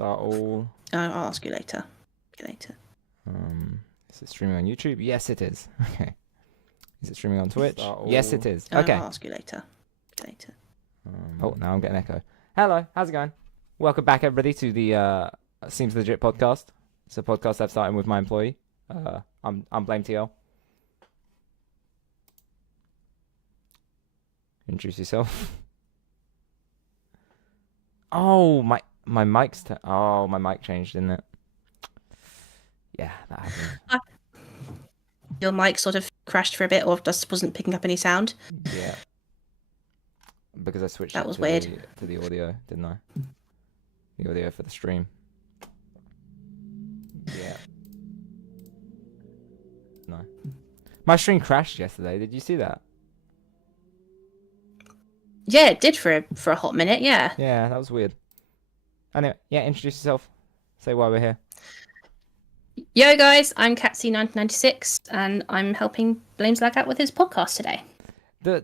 Start all. I'll ask you later. Is it streaming on YouTube? Yes, it is. Okay. Is it streaming on Twitch? Yes, it is. I'll Okay. ask you later. Oh, now I'm getting echo. Hello, how's it going? Welcome back, everybody, to the Seems Legit podcast. It's a podcast I've started with my employee. I'm Blame TL. Introduce yourself. Oh, my mic's my mic changed, didn't it? Yeah, that happened. Your mic sort of crashed for a bit, or just wasn't picking up any sound. Yeah. Because I switched That was weird. to the audio, didn't I? The audio for the stream. Yeah. No. My stream crashed yesterday. Did you see that? Yeah, it did for a hot minute, yeah. Yeah, that was weird. Anyway, yeah, introduce yourself. Say why we're here. Yo guys, I'm Catsy1996 and I'm helping Blameslag out with his podcast today. Do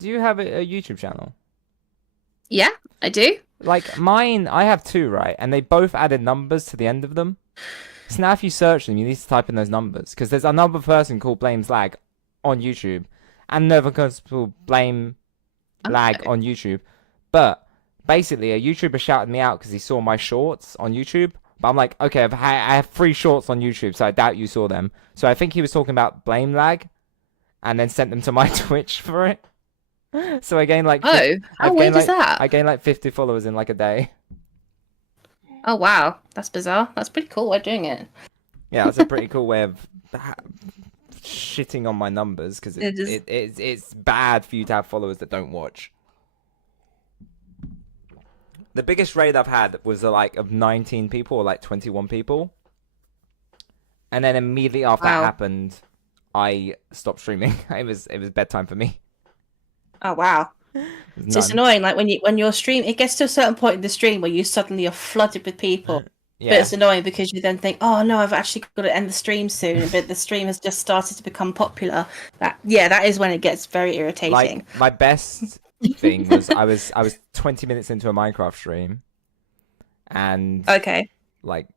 you have a YouTube channel? Yeah, I do. Like mine, I have two, right? And they both added numbers to the end of them. So now if you search them, you need to type in those numbers. Because there's another person called Blameslag on YouTube. And another person called Blame Lag on YouTube. But basically, a YouTuber shouted me out because he saw my shorts on YouTube. But I'm like, okay, I have 3 shorts on YouTube, so I doubt you saw them. So I think he was talking about Blame Lag, and then sent them to my Twitch for it. So I gained like... how weird is that? I gained like 50 followers in like a day. Oh wow, that's bizarre. That's pretty cool way of doing it. Yeah, that's a pretty cool way of shitting on my numbers, because it's bad for you to have followers that don't watch. The biggest raid I've had was like of 19 people or like 21 people. And then immediately after that happened, I stopped streaming. It was bedtime for me. Oh wow. It's just annoying, like when you're streaming, it gets to a certain point in the stream where you suddenly are flooded with people. Yeah. But it's annoying because you then think, oh no, I've actually got to end the stream soon, but the stream has just started to become popular. That is when it gets very irritating. Like my best thing was I was 20 minutes into a Minecraft stream, and like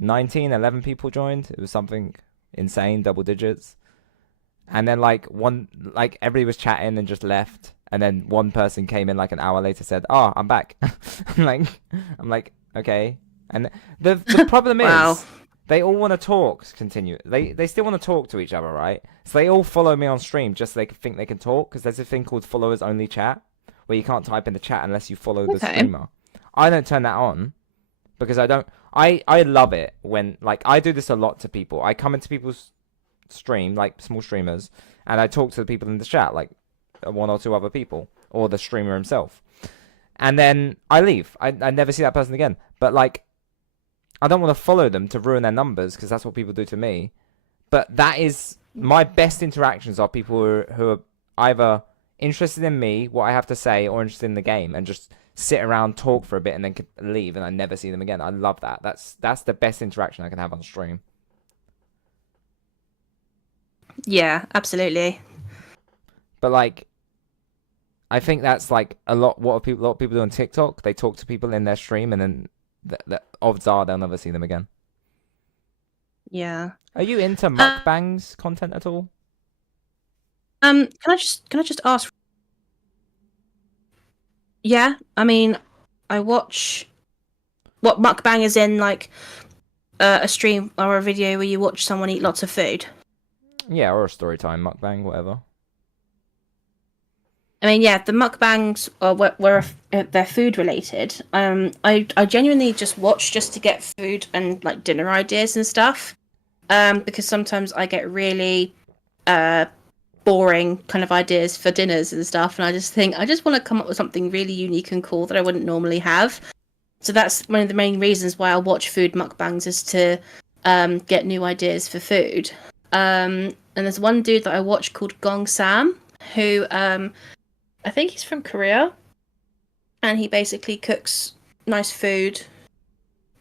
11 people joined. It was something insane, double digits. And then like everybody was chatting and just left, and then one person came in like an hour later, said, "Oh, I'm back." I'm like, okay. And the problem is they all want to talk. They still want to talk to each other, right? So they all follow me on stream just so they can think they can talk, because there's a thing called followers only chat where you can't type in the chat unless you follow the streamer. I don't turn that on because I love it when, like, I do this a lot to people. I come into people's stream, like small streamers, and I talk to the people in the chat, like 1 or 2 other people, or the streamer himself. And then I leave. I never see that person again. But like, I don't want to follow them to ruin their numbers, because that's what people do to me. But that is my best interactions, are people who are either interested in me, what I have to say, or interested in the game, and just sit around, talk for a bit, and then leave, and I never see them again. I love that. That's the best interaction I can have on stream. Yeah, absolutely. But like, I think that's like a lot of people do on TikTok. They talk to people in their stream, and then the odds are they'll never see them again. Yeah. Are you into mukbangs content at all? Can I just ask? Yeah, I mean, I watch what mukbang is in, like a stream or a video where you watch someone eat lots of food. Yeah, or a story time mukbang, whatever. I mean, yeah, the mukbangs are where they're food related. I genuinely just watch just to get food and like dinner ideas and stuff. Because sometimes I get really boring kind of ideas for dinners and stuff, and I just think I just want to come up with something really unique and cool that I wouldn't normally have. So that's one of the main reasons why I watch food mukbangs, is to get new ideas for food. And there's one dude that I watch called Gong Sam, who I think he's from Korea, and he basically cooks nice food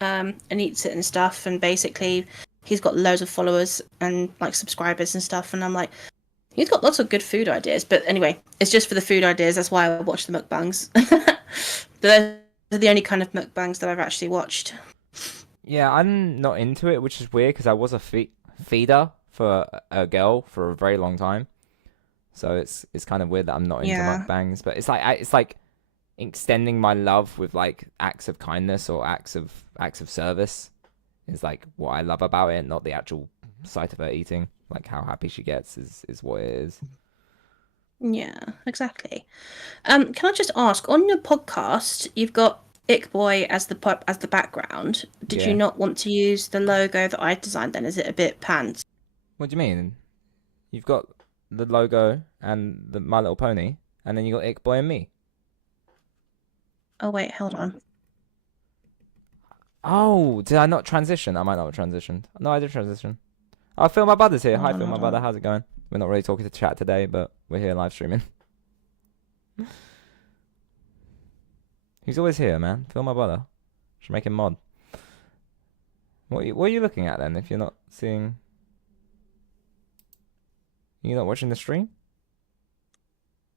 and eats it and stuff, and basically he's got loads of followers and like subscribers and stuff, and I'm like, he's got lots of good food ideas. But anyway, it's just for the food ideas, that's why I watch the mukbangs. But They're the only kind of mukbangs that I've actually watched. Yeah, I'm not into it, which is weird because I was a feeder for a girl for a very long time. So it's kind of weird that I'm not into Yeah. mukbangs, but it's like extending my love with like acts of kindness or acts of service is like what I love about it, not the actual sight of her eating. Like how happy she gets is what it is. Yeah, exactly. Can I just ask, on your podcast, you've got Ick Boy as the background. Did you Yeah. not want to use the logo that I designed then? Is it a bit pants? What do you mean? You've got the logo and the My Little Pony, and then you got Ick Boy and me. Oh wait, hold on. Oh, did I not transition? I might not have transitioned. No, I did transition. Oh, Phil, my brother's here. Hold Hi, on, Phil, my hold brother. on. How's it going? We're not really talking to chat today, but we're here live streaming. He's always here, man. Phil, my brother. Should make him mod. What are you looking at then? If you're not seeing, you're not watching the stream.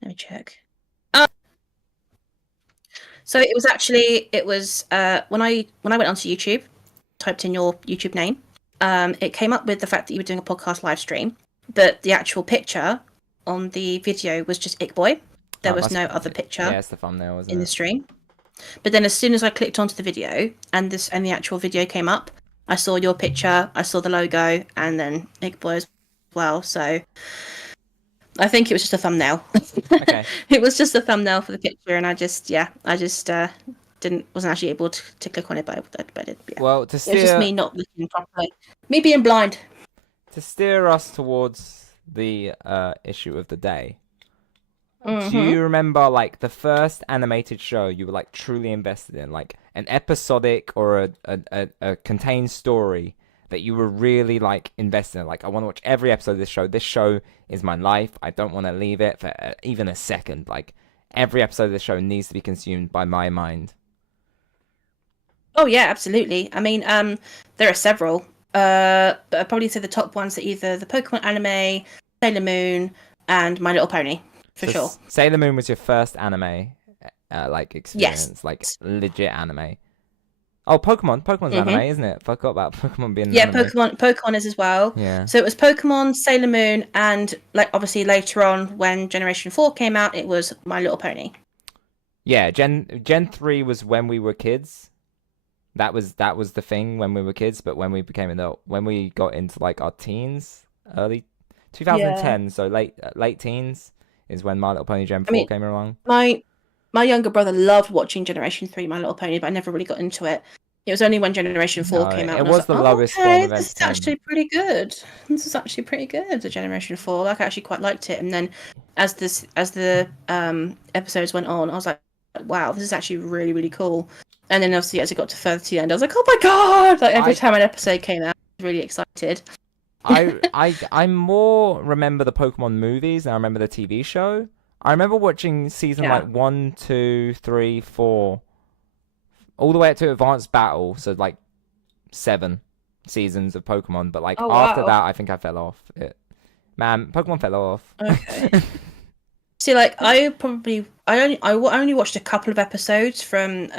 Let me check. So it was when I went onto YouTube, typed in your YouTube name, it came up with the fact that you were doing a podcast live stream, but the actual picture on the video was just Ick Boy. There was no other picture. Yeah, it's the thumbnail, isn't it? In the stream. But then as soon as I clicked onto the video and the actual video came up, I saw your picture, I saw the logo, and then Ick Boy as well. So I think it was just a thumbnail. Okay. It was just a thumbnail for the picture, and I just wasn't actually able to click on it, but I did. Yeah. Well, It was just me not looking properly, me being blind. To steer us towards the issue of the day. Mm-hmm. Do you remember like the first animated show you were like truly invested in, like an episodic or a contained story that you were really like invested in? Like, I want to watch every episode of this show. This show is my life. I don't want to leave it for even a second. Like, every episode of this show needs to be consumed by my mind. Oh yeah, absolutely. I mean, there are several. But I'd probably say the top ones are either the Pokemon anime, Sailor Moon, and My Little Pony, for sure. Sailor Moon was your first anime, like experience, Yes. like legit anime. Oh, Pokemon's Mm-hmm. anime, isn't it? Forgot about Pokemon being Yeah, anime. Pokemon is as well. Yeah. So it was Pokemon, Sailor Moon, and like obviously later on when Generation 4 came out, it was My Little Pony. Yeah, Gen 3 was when we were kids. That was the thing when we were kids, but when we became adult, when we got into like our teens, early 2010, so late teens is when My Little Pony Gen 4 came along. My younger brother loved watching Generation 3 My Little Pony, but I never really got into it. It was only when Generation 4 came out. It was the lowest form of entertainment. This is actually pretty good. This is actually pretty good, the Generation 4. Like, I actually quite liked it. And then as the episodes went on, I was like, wow, this is actually really, really cool. And then obviously as it got to further to the end, I was like, oh my god! Like every time an episode came out, I was really excited. I more remember the Pokemon movies than I remember the TV show. I remember watching season like 1, 2, 3, 4, all the way up to Advanced Battle, so like 7 seasons of Pokemon. But like after that, I think I fell off. Pokemon fell off. Okay. See, like I only watched a couple of episodes from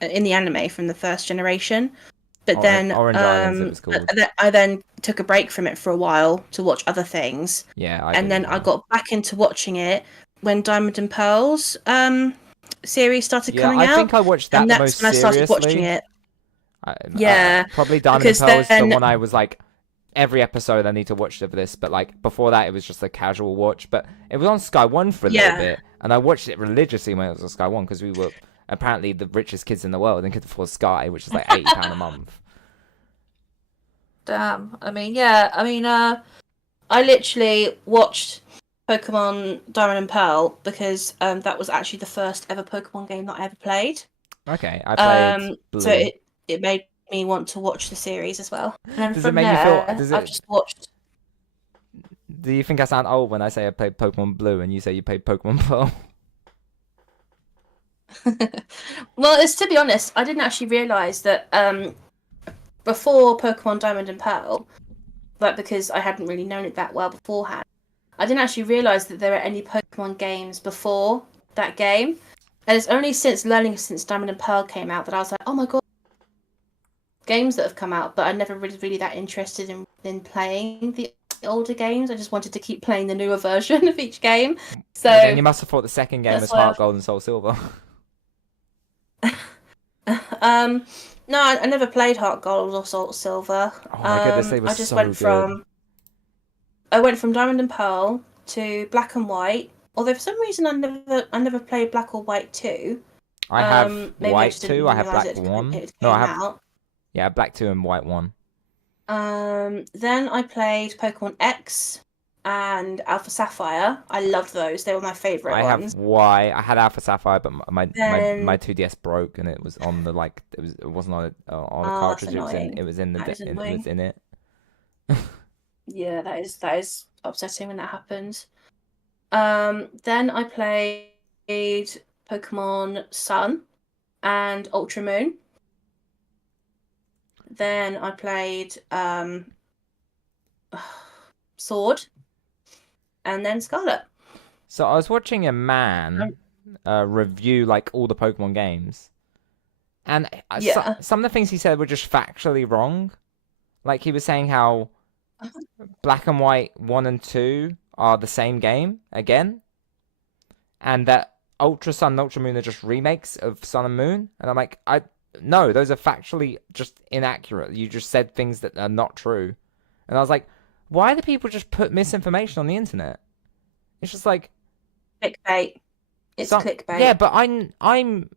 in the anime from the first generation, but then Orange Islands, it was called. I then took a break from it for a while to watch other things. Yeah, I got back into watching it when Diamond and Pearls series started coming out. I think I watched that and the that's most when I started seriously. watching it. Probably Diamond and Pearls, the one I was like, every episode I need to watch for this, but like before that it was just a casual watch. But it was on Sky One for a little bit, and I watched it religiously when it was on Sky One because we were apparently the richest kids in the world and could afford Sky, which is like £80 a month. Damn. I literally watched Pokemon Diamond and Pearl because that was actually the first ever Pokemon game that I ever played. Okay, I played Blue. So it made me want to watch the series as well. And does it make you feel? I've just watched. Do you think I sound old when I say I played Pokemon Blue and you say you played Pokemon Pearl? Well, it's to be honest, I didn't actually realise that before Pokemon Diamond and Pearl, like because I hadn't really known it that well beforehand, I didn't actually realise that there were any Pokemon games before that game. And it's only since Diamond and Pearl came out that I was like, oh my god, games that have come out, but I never really that interested in playing the older games. I just wanted to keep playing the newer version of each game. So well, then you must have thought the second game was Heart Gold and Soul Silver. No, I never played Heart Gold or Soul Silver. Oh my goodness, they were I just so went good. I went from Diamond and Pearl to Black and White. Although for some reason I never played Black or White 2. I have White 2, I have Black 1. No, I have out. Yeah, Black 2 and White 1. Then I played Pokemon X and Alpha Sapphire. I loved those. They were my favorite ones. I have Y. I had Alpha Sapphire, but my 2DS broke, and it was on the it wasn't on a cartridge. It was in it. Yeah, that is upsetting when that happens. Then I played Pokemon Sun and Ultra Moon. Then I played Sword, and then Scarlet. So I was watching a man review like all the Pokemon games, and some of the things he said were just factually wrong. Like he was saying how Black and White 1 and 2 are the same game again, and that Ultra Sun and Ultra Moon are just remakes of Sun and Moon. And I'm like, no, those are factually just inaccurate. You just said things that are not true. And I was like, why do people just put misinformation on the internet? It's just like clickbait. It's clickbait. Yeah, but I'm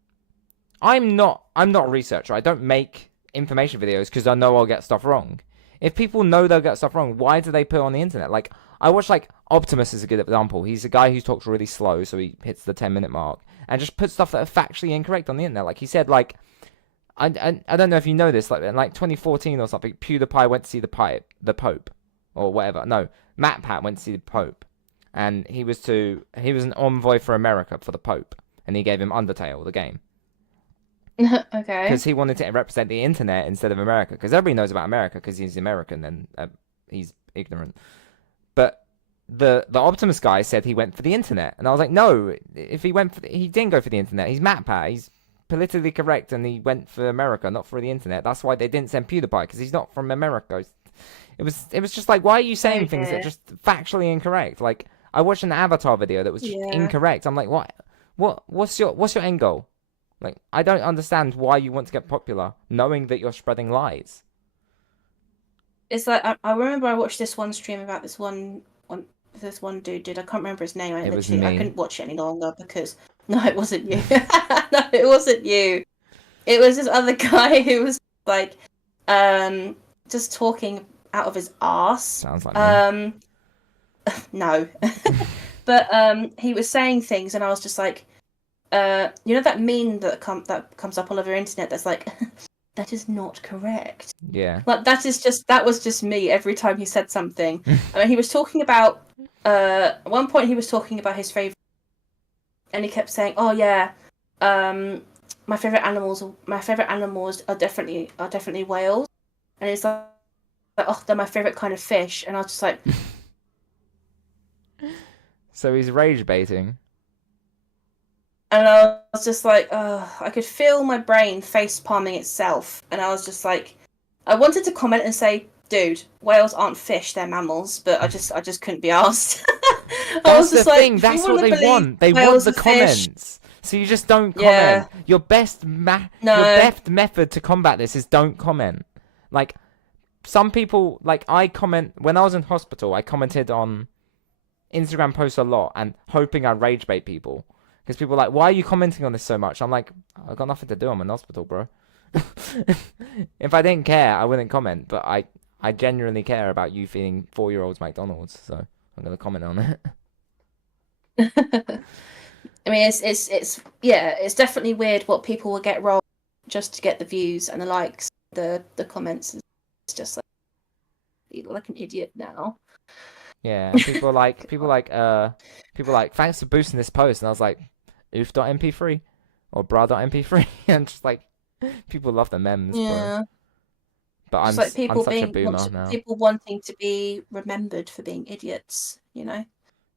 not a researcher. I don't make information videos because I know I'll get stuff wrong. If people know they'll get stuff wrong, why do they put it on the internet? Like I watch Optimus is a good example. He's a guy who talks really slow, so he hits the 10-minute mark and just puts stuff that are factually incorrect on the internet. Like he said, I don't know if you know this, in 2014 or something, PewDiePie went to see the Pope, or whatever. No, MatPat went to see the Pope, and he was an envoy for America for the Pope, and he gave him Undertale, the game. Okay. Because he wanted to represent the internet instead of America, because everybody knows about America because he's American and he's ignorant. But the Optimus guy said he went for the internet, and I was like, no, if he didn't go for the internet. He's MatPat. He's politically correct, and he went for America, not for the internet. That's why they didn't send PewDiePie, because he's not from America. It was just like, why are you saying things that are just factually incorrect? Like I watched an Avatar video that was just incorrect. I'm like, what's your end goal? Like I don't understand why you want to get popular, knowing that you're spreading lies. It's like I remember I watched this one stream about this one dude. I can't remember his name. I couldn't watch it any longer because no, it wasn't you. No, it wasn't you. It was this other guy who was like, just talking out of his arse. Sounds like me. No, but he was saying things, and I was just like, you know that meme that comes up all over the internet that's like, that is not correct. Yeah. Like that was just me every time he said something. I mean, he was talking about at one point he was talking about his favorite, and he kept saying, "Oh yeah, my favorite animals are definitely whales," and it's like, "Oh, they're my favorite kind of fish," and I was just like, so he's rage baiting. And I was just like, I could feel my brain face palming itself, and I was just like, I wanted to comment and say, dude, whales aren't fish, they're mammals, but I just couldn't be asked. That's the thing. That's what they want. They want the comments. So you just don't comment. Yeah. Your best method to combat this is don't comment. Like some people, like I comment when I was in hospital. I commented on Instagram posts a lot and hoping I rage bait people. Because people are like, why are you commenting on this so much? I'm like, I've got nothing to do. I'm in hospital, bro. If I didn't care, I wouldn't comment. But I genuinely care about you feeding 4-year-olds McDonald's. So I'm going to comment on it. I mean, it's definitely weird what people will get wrong just to get the views and the likes, the comments. It's just like, you look like an idiot now. Yeah, and people like, thanks for boosting this post. And I was like, oof.mp3 or bra.mp3. And just like, people love the memes. Yeah. But I'm such a boomer now. People wanting to be remembered for being idiots, you know?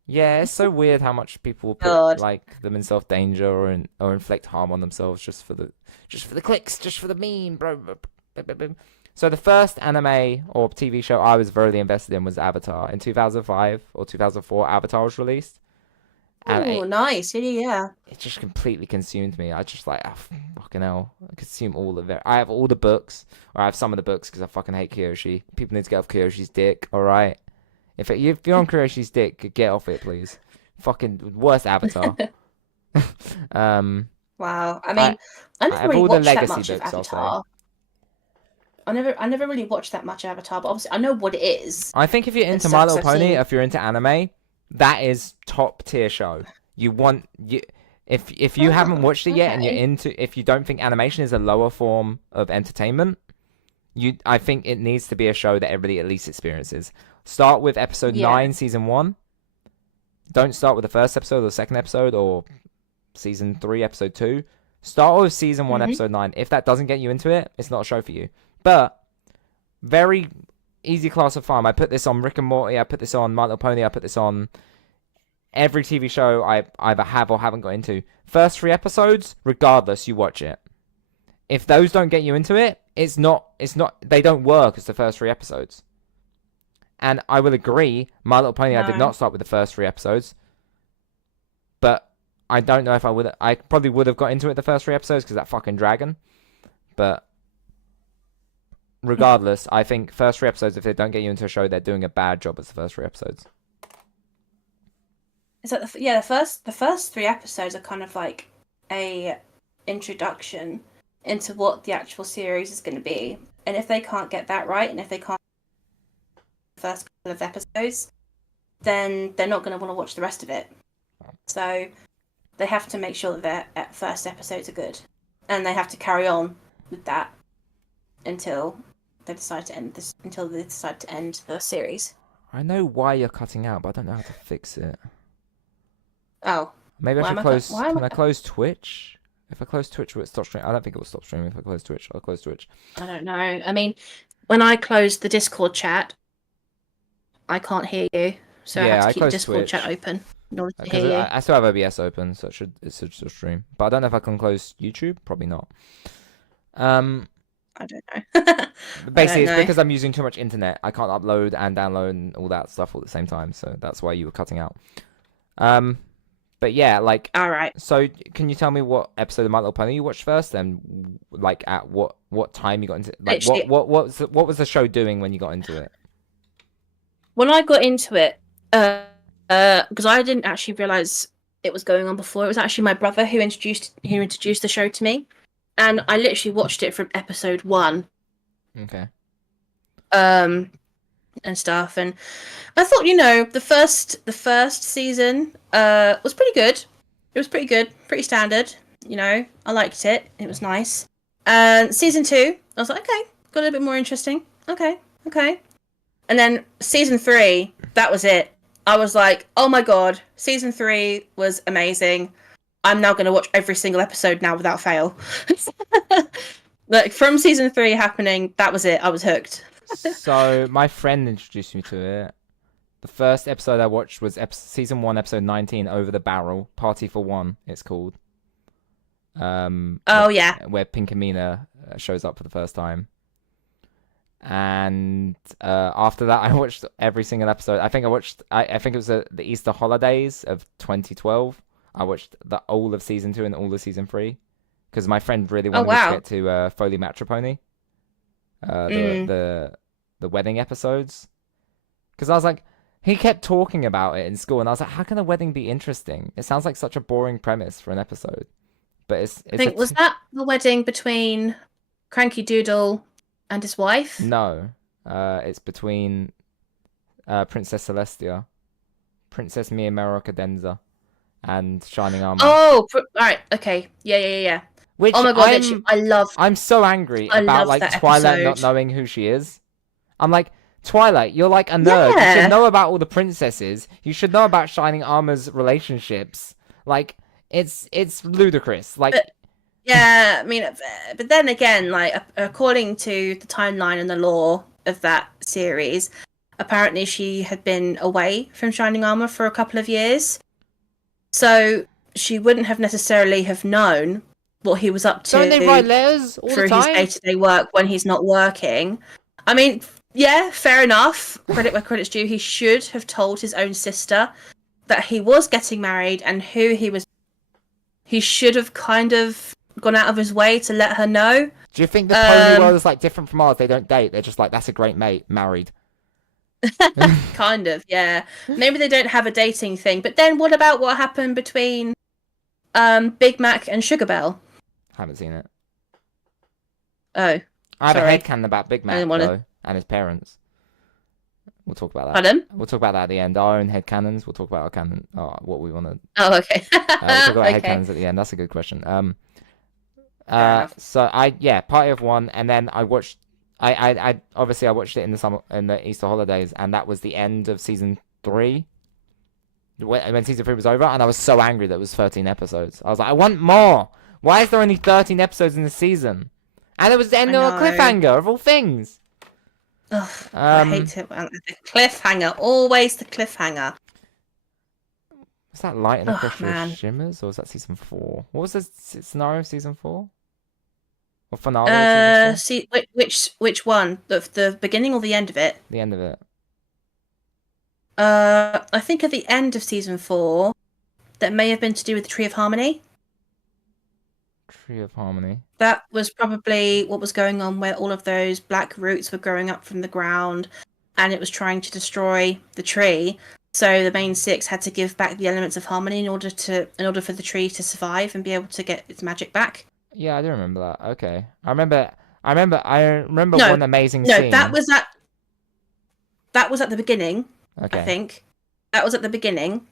Yeah, it's so weird how much people put God. like them in self danger or inflict harm on themselves just for the clicks, just for the meme, bro. So the first anime or TV show I was very invested in was Avatar. In 2005 or 2004, Avatar was released, and Oh, nice. Yeah, yeah. it just completely consumed me. I just like, oh, fucking hell, I consume all of it. I have all the books, or I have some of the books because I fucking hate Kyoshi. People need to get off Kyoshi's dick, all right? If you're on Kuroshi's dick, get off it, please. Fucking worst Avatar. Wow. I I mean, I I never have really all the watched that legacy much of books, I'll say. Avatar. I never really watched that much Avatar, but obviously I know what it is I think if you're and into stuff My because Little I've Pony, seen. if you're into anime, that is top tier show. You want you if you haven't Oh, watched it yet and you're okay. into if you don't think animation is a lower form of entertainment, I think it needs to be a show that everybody at least experiences. Start with episode Yeah. 9, season 1. Don't start with the first episode or the second episode or season 3, episode 2. Start with season 1, Mhm. episode 9. If that doesn't get you into it, it's not a show for you. But very easy class of fun. I put this on Rick and Morty. I put this on My Little Pony. I put this on every TV show I either have or haven't got into. First 3 episodes, regardless, you watch it. If those don't get you into it, it's not. They don't work as the first 3 episodes. And I will agree, My Little Pony, I did No. not start with the first 3 episodes, but I don't know if I would. I probably would have got into it the first 3 episodes because that fucking dragon. But regardless, I think first 3 episodes, if they don't get you into a show, they're doing a bad job as the first 3 episodes. Is that yeah? The first 3 episodes are kind of like a introduction into what the actual series is going to be, and if they can't get that right, and if they can't the first couple of episodes, then they're not going to want to watch the rest of it. So they have to make sure that their first episodes are good, and they have to carry on with that until they decide to end this. Until they decide to end the series. I know why you're cutting out, but I don't know how to fix it. Oh, Maybe I why should am I? close. Why am Can I? I close Twitch? If I close Twitch, will it stop streaming? I don't think it will stop streaming if I close Twitch. I'll close Twitch. I don't know. I mean, when I close the Discord chat, I can't hear you, so I have Yeah, to I keep the closed Discord chat Twitch open in order to because hear you. I still have OBS open, so it should still stream. But I don't know if I can close YouTube. Probably not. I don't know. Basically, it's know. because I'm using too much internet. I can't upload and download and all that stuff all at the same time. So that's why you were cutting out. But yeah, like, All right. so can you tell me what episode of My Little Pony you watched first, and like at what time you got into like Actually, what was the show doing when you got into it? when I got into it, because I didn't actually realize it was going on before. It was actually my brother who introduced the show to me, and I literally watched it from episode 1. Okay. And stuff, and I thought, the first season was pretty good. It was pretty good, pretty standard. I liked it. It was nice. And season 2, I was like, okay, got a little bit more interesting. Okay. And then season 3, that was it. I was like, oh my god, season 3 was amazing. I'm now going to watch every single episode now without fail. Like, from season 3 happening, that was it. I was hooked. So my friend introduced me to it. The first episode I watched was season 1, episode 19, Over the Barrel, Party for One. It's called. Oh yeah. Where Pinkamena shows up for the first time. And after that, I watched every single episode. I think I think it was the Easter holidays of 2012. I watched all of season 2 and all of season 3 because my friend really wanted me to get to Foley Matropony. The wedding episodes, because I was like, he kept talking about it in school, and I was like, how can a wedding be interesting? It sounds like such a boring premise for an episode. But it's I think was that the wedding between Cranky Doodle and his wife? No, it's between Princess Celestia, Princess Mia Cadenza, and Shining Armor. Oh, right, okay, yeah. Which oh my god, I love. I'm so angry about like Twilight not knowing who she is. I'm like, Twilight, you're like a nerd. Yeah. You should know about all the princesses. You should know about Shining Armor's relationships. Like, it's ludicrous. Like, yeah, I mean, but then again, like according to the timeline and the lore of that series, apparently she had been away from Shining Armor for a couple of years. So she wouldn't have necessarily have known what he was up to. Don't they write letters all the time? Through his day-to-day work when he's not working. I mean, yeah, fair enough. Credit where credit's due. He should have told his own sister that he was getting married and who he was. He should have kind of gone out of his way to let her know. Do you think the pony world is like different from ours? They don't date. They're just like, that's a great mate, married. Kind of, yeah. Maybe they don't have a dating thing. But then what about what happened between Big Mac and Sugar Belle? Haven't seen it. Oh. I have a headcanon about Big Mac, though, and his parents. We'll talk about that. Pardon? We'll talk about that at the end. Our own headcanons. We'll talk about our canon. Oh, what we want to. Oh, okay. We'll talk about headcanons at the end. That's a good question. So Party of One, and then I watched. I obviously I watched it in the Easter holidays, and that was the end of season 3. When season 3 was over, and I was so angry that it was 13 episodes. I was like, I want more. Why is there only 13 episodes in the season? And it was the end of a cliffhanger of all things. Ugh, I hate it. The cliffhanger, always the cliffhanger. Was that Light and the Crystal Shimmers, or was that season 4? What was the scenario of season 4? Or finale of season 4? Which one? The beginning or the end of it? The end of it. I think at the end of season 4, that may have been to do with the Tree of Harmony. Tree of Harmony. That was probably what was going on, where all of those black roots were growing up from the ground, and it was trying to destroy the tree. So the main 6 had to give back the elements of harmony in order for the tree to survive and be able to get its magic back. Yeah, I do remember that. Okay, I remember one amazing scene. No, that was at the beginning. Okay. I think that was at the beginning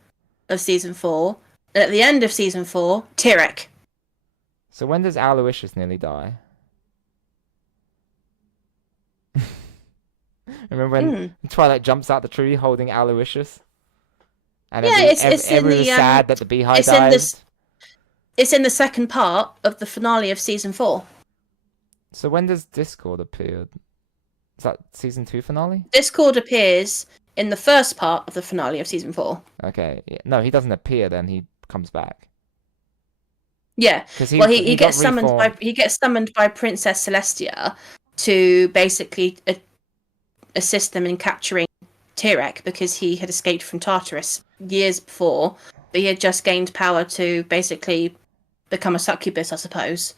of season 4, and at the end of season 4, Tyrek. So when does Aloysius nearly die? Remember when Twilight jumps out the tree holding Aloysius? And everyone was sad that the beehive died. It's in the second part of the finale of season 4. So when does Discord appear? Is that season 2 finale? Discord appears in the first part of the finale of season 4. Okay. No, he doesn't appear then. He comes back. Yeah. He gets summoned by Princess Celestia to basically assist them in capturing Tyrek, because he had escaped from Tartarus years before, but he had just gained power to basically become a succubus, I suppose.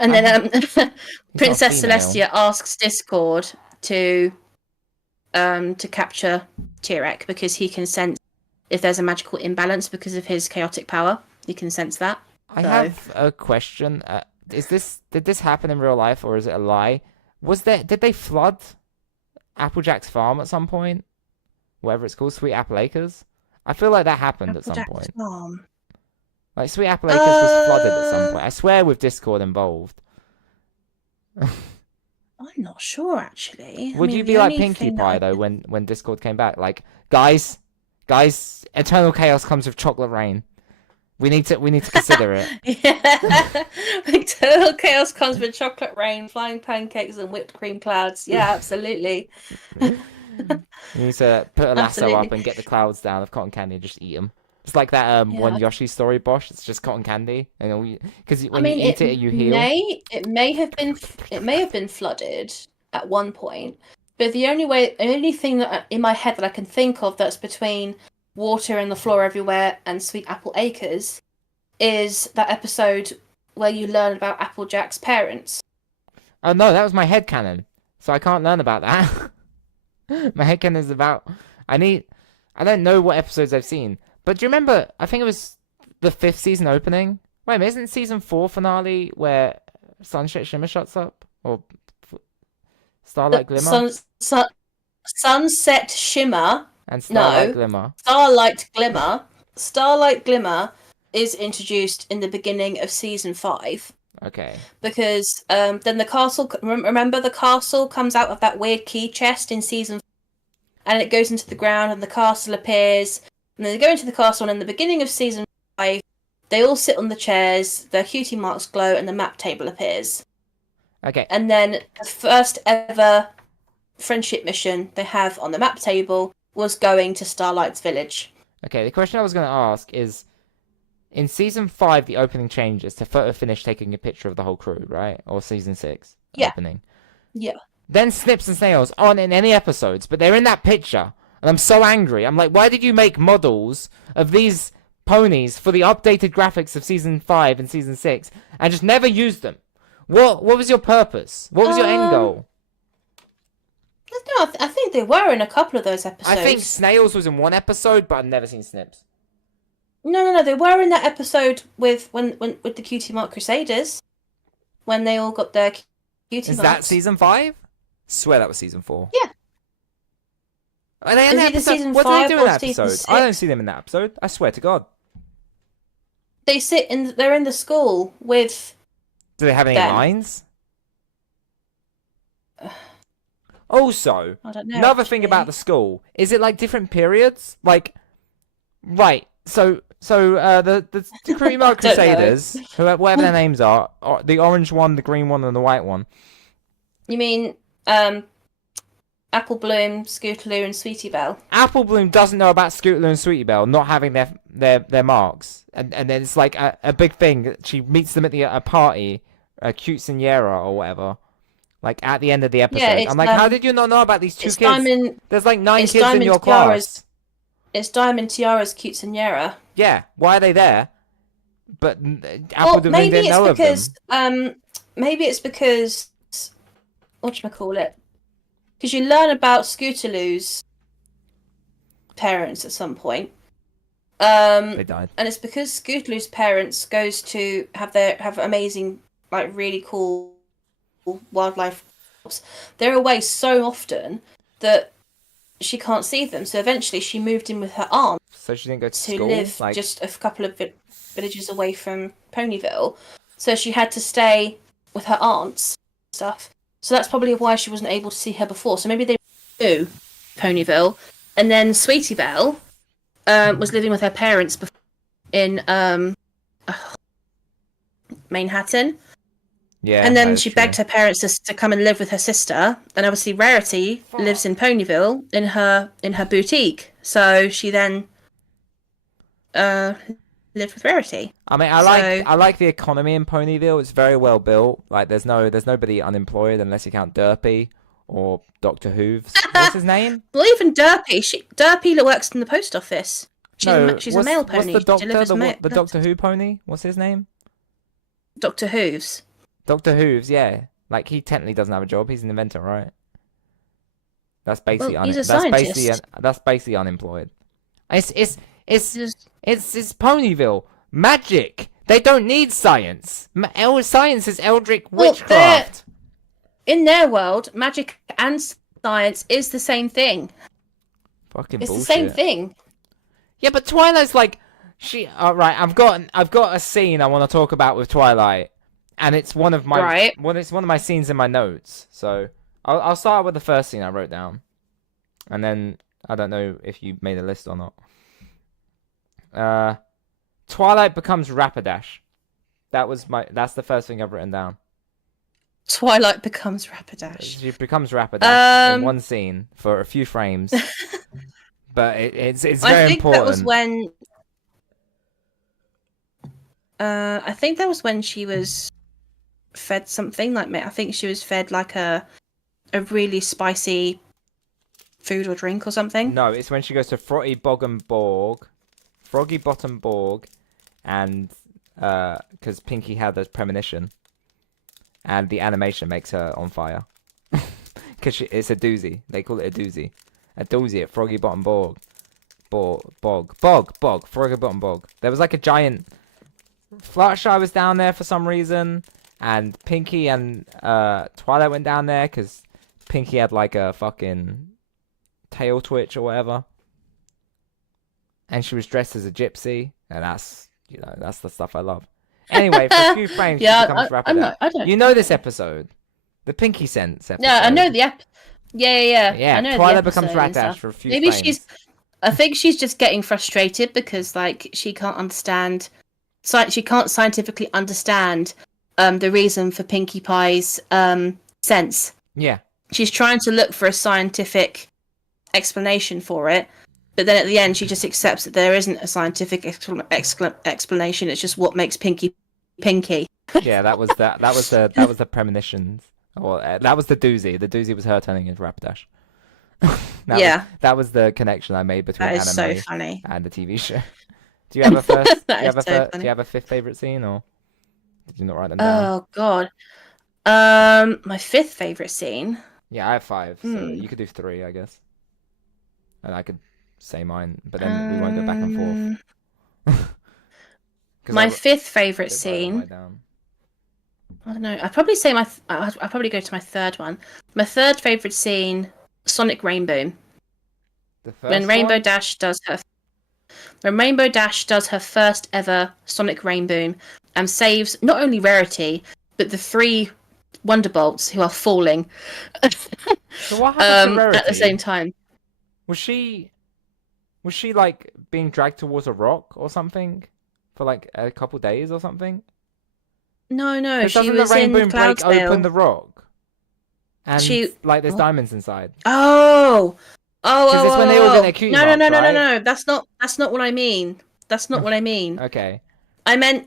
And then Princess Celestia asks Discord to capture Tyrek, because he can sense if there's a magical imbalance because of his chaotic power. He can sense that. I have a question. Did this happen in real life, or is it a lie? Did they flood Applejack's farm at some point? Whatever it's called, Sweet Apple Acres? I feel like that happened at some point. Farm. Like Sweet Apple Acres was flooded at some point. I swear with Discord involved. I'm not sure, actually. Would you be like Pinkie Pie though when Discord came back? Like, guys, eternal chaos comes with chocolate rain. We need to consider it. Yeah. Eternal chaos comes with chocolate rain, flying pancakes, and whipped cream clouds. Yeah, absolutely. You need to put a lasso up and get the clouds down of cotton candy and just eat them. It's like that one Yoshi story, Bosch. It's just cotton candy, and because when you eat it, you heal. It may have been flooded at one point, but the only thing that in my head that I can think of that's between Water and the Floor Everywhere and Sweet Apple Acres is that episode where you learn about Applejack's parents. Oh no, that was my headcanon, so I can't learn about that. My headcanon is about I don't know what episodes I've seen, but do you remember? I think it was the 5th season opening. Wait a minute, isn't season 4 finale where Sunset Shimmer shuts up, or Starlight Glimmer? Sunset Shimmer. And Starlight Glimmer. Starlight Glimmer is introduced in the beginning of season 5. Okay. Because then the castle. Remember, the castle comes out of that weird key chest in season 4, and it goes into the ground, and the castle appears. And then they go into the castle, and in the beginning of season 5, they all sit on the chairs. Their cutie marks glow, and the map table appears. Okay. And then the first ever friendship mission they have on the map table was going to Starlight's village. Okay, the question I was going to ask is, in season 5, the opening changes to photo finish taking a picture of the whole crew, right? Or season 6 opening. Yeah. Then Snips and Snails aren't in any episodes, but they're in that picture. And I'm so angry. I'm like, why did you make models of these ponies for the updated graphics of season 5 and season 6 and just never use them? What was your purpose? What was your end goal? No, I think they were in a couple of those episodes. I think Snails was in one episode, but I've never seen Snips. No, they were in that episode with the Cutie Mark Crusaders, when they all got their cutie marks. Is that season 5? Swear that was season 4. Yeah. Are they in that episode? What do they do in that episode? I don't see them in that episode. I swear to God. They're in the school with. Do they have any lines? Also, I don't know, another thing about the school, is it like different periods? Like, right, so the Cutie Mark Crusaders, whatever their names are, the orange one, the green one, and the white one. You mean Apple Bloom, Scootaloo, and Sweetie Belle? Apple Bloom doesn't know about Scootaloo and Sweetie Belle not having their marks, and then it's like a big thing. She meets them at a party, a quinceañera or whatever. Like, at the end of the episode. Yeah, I'm like, how did you not know about these 2 kids? There's like 9 kids in your class. It's Diamond Tiara's quinceañera. Yeah, why are they there? But Apple Bloom didn't know of them. Maybe it's because... whatchamacallit? Because you learn about Scootaloo's parents at some point. They died. And it's because Scootaloo's parents goes to have amazing, like, really cool wildlife. They're away so often that she can't see them. So eventually she moved in with her aunt. So she didn't go to school? Live just a couple of villages away from Ponyville. So she had to stay with her aunts and stuff. So that's probably why she wasn't able to see her before. So maybe they knew Ponyville. And then Sweetie Belle was living with her parents in Manhattan. Yeah, and then she begged her parents to come and live with her sister. And obviously Rarity lives in Ponyville in her boutique. So she then lived with Rarity. I mean, I like the economy in Ponyville. It's very well built. Like, there's nobody unemployed unless you count Derpy or Dr. Hooves. What's his name? Well, even Derpy. Derpy works in the post office. She's a mail pony. What's the doctor? The Doctor Who pony? What's his name? Dr. Hooves. Dr. Hooves, yeah. Like, he technically doesn't have a job. He's an inventor, right? That's basically that's basically unemployed. It's Ponyville. Magic. They don't need science. Science is eldritch witchcraft. In their world, magic and science is the same thing. Fucking bullshit. It's the same thing. Yeah, but Twilight's like right. I've got a scene I want to talk about with Twilight. And it's one of my it's one of my scenes in my notes. So I'll start with the first scene I wrote down, and then I don't know if you made a list or not. Twilight becomes Rapidash. That's the first thing I've written down. Twilight becomes Rapidash. She becomes Rapidash in one scene for a few frames, but it's very important. That was when. I think that was when she was fed something like I think she was fed like a really spicy food or drink or something. No, it's when she goes to Froggy Bottom Borg, and because Pinky had a premonition, and the animation makes her on fire because it's a doozy. They call it a doozy at Froggy Bottom Borg, Froggy Bottom Borg. There was like a giant. Fluttershy was down there for some reason, and Pinky and Twilight went down there because Pinky had like a fucking tail twitch or whatever, and she was dressed as a gypsy, and that's the stuff I love. Anyway, for a few frames, she becomes Rapidash. You know this episode, the Pinky Sense episode. Yeah, I know the Yeah. I know Twilight becomes Rapidash for a few frames. I think she's just getting frustrated because like she can't understand. She can't scientifically understand the reason for Pinkie Pie's sense. Yeah, she's trying to look for a scientific explanation for it, but then at the end she just accepts that there isn't a scientific explanation. It's just what makes Pinky Pinky. Yeah, that was the premonitions, or that was the doozy. The doozy was her turning into Rapidash. That was the connection I made between anime so funny. and the TV show. Do you have a first? Do you have a fifth favorite scene, or did you not write them down? Oh God. My fifth favorite scene. Yeah, I have 5, so you could do 3, I guess, and I could say mine, but then we won't go back and forth. My fifth favorite scene. I don't know. I'd probably say I'll probably go to my third one. My third favorite scene: Sonic Rainbow. When Rainbow Dash does her first ever Sonic Rainbow and saves not only Rarity but the 3 Wonderbolts who are falling. So what happened to Rarity? At the same time? Was she like being dragged towards a rock or something for like a couple days or something? No, she was in Cloudsdale. Break open the rock, and there's diamonds inside. Oh, because it's when they all get their cutie marks, No. That's not what I mean. That's not what I mean. Okay. I meant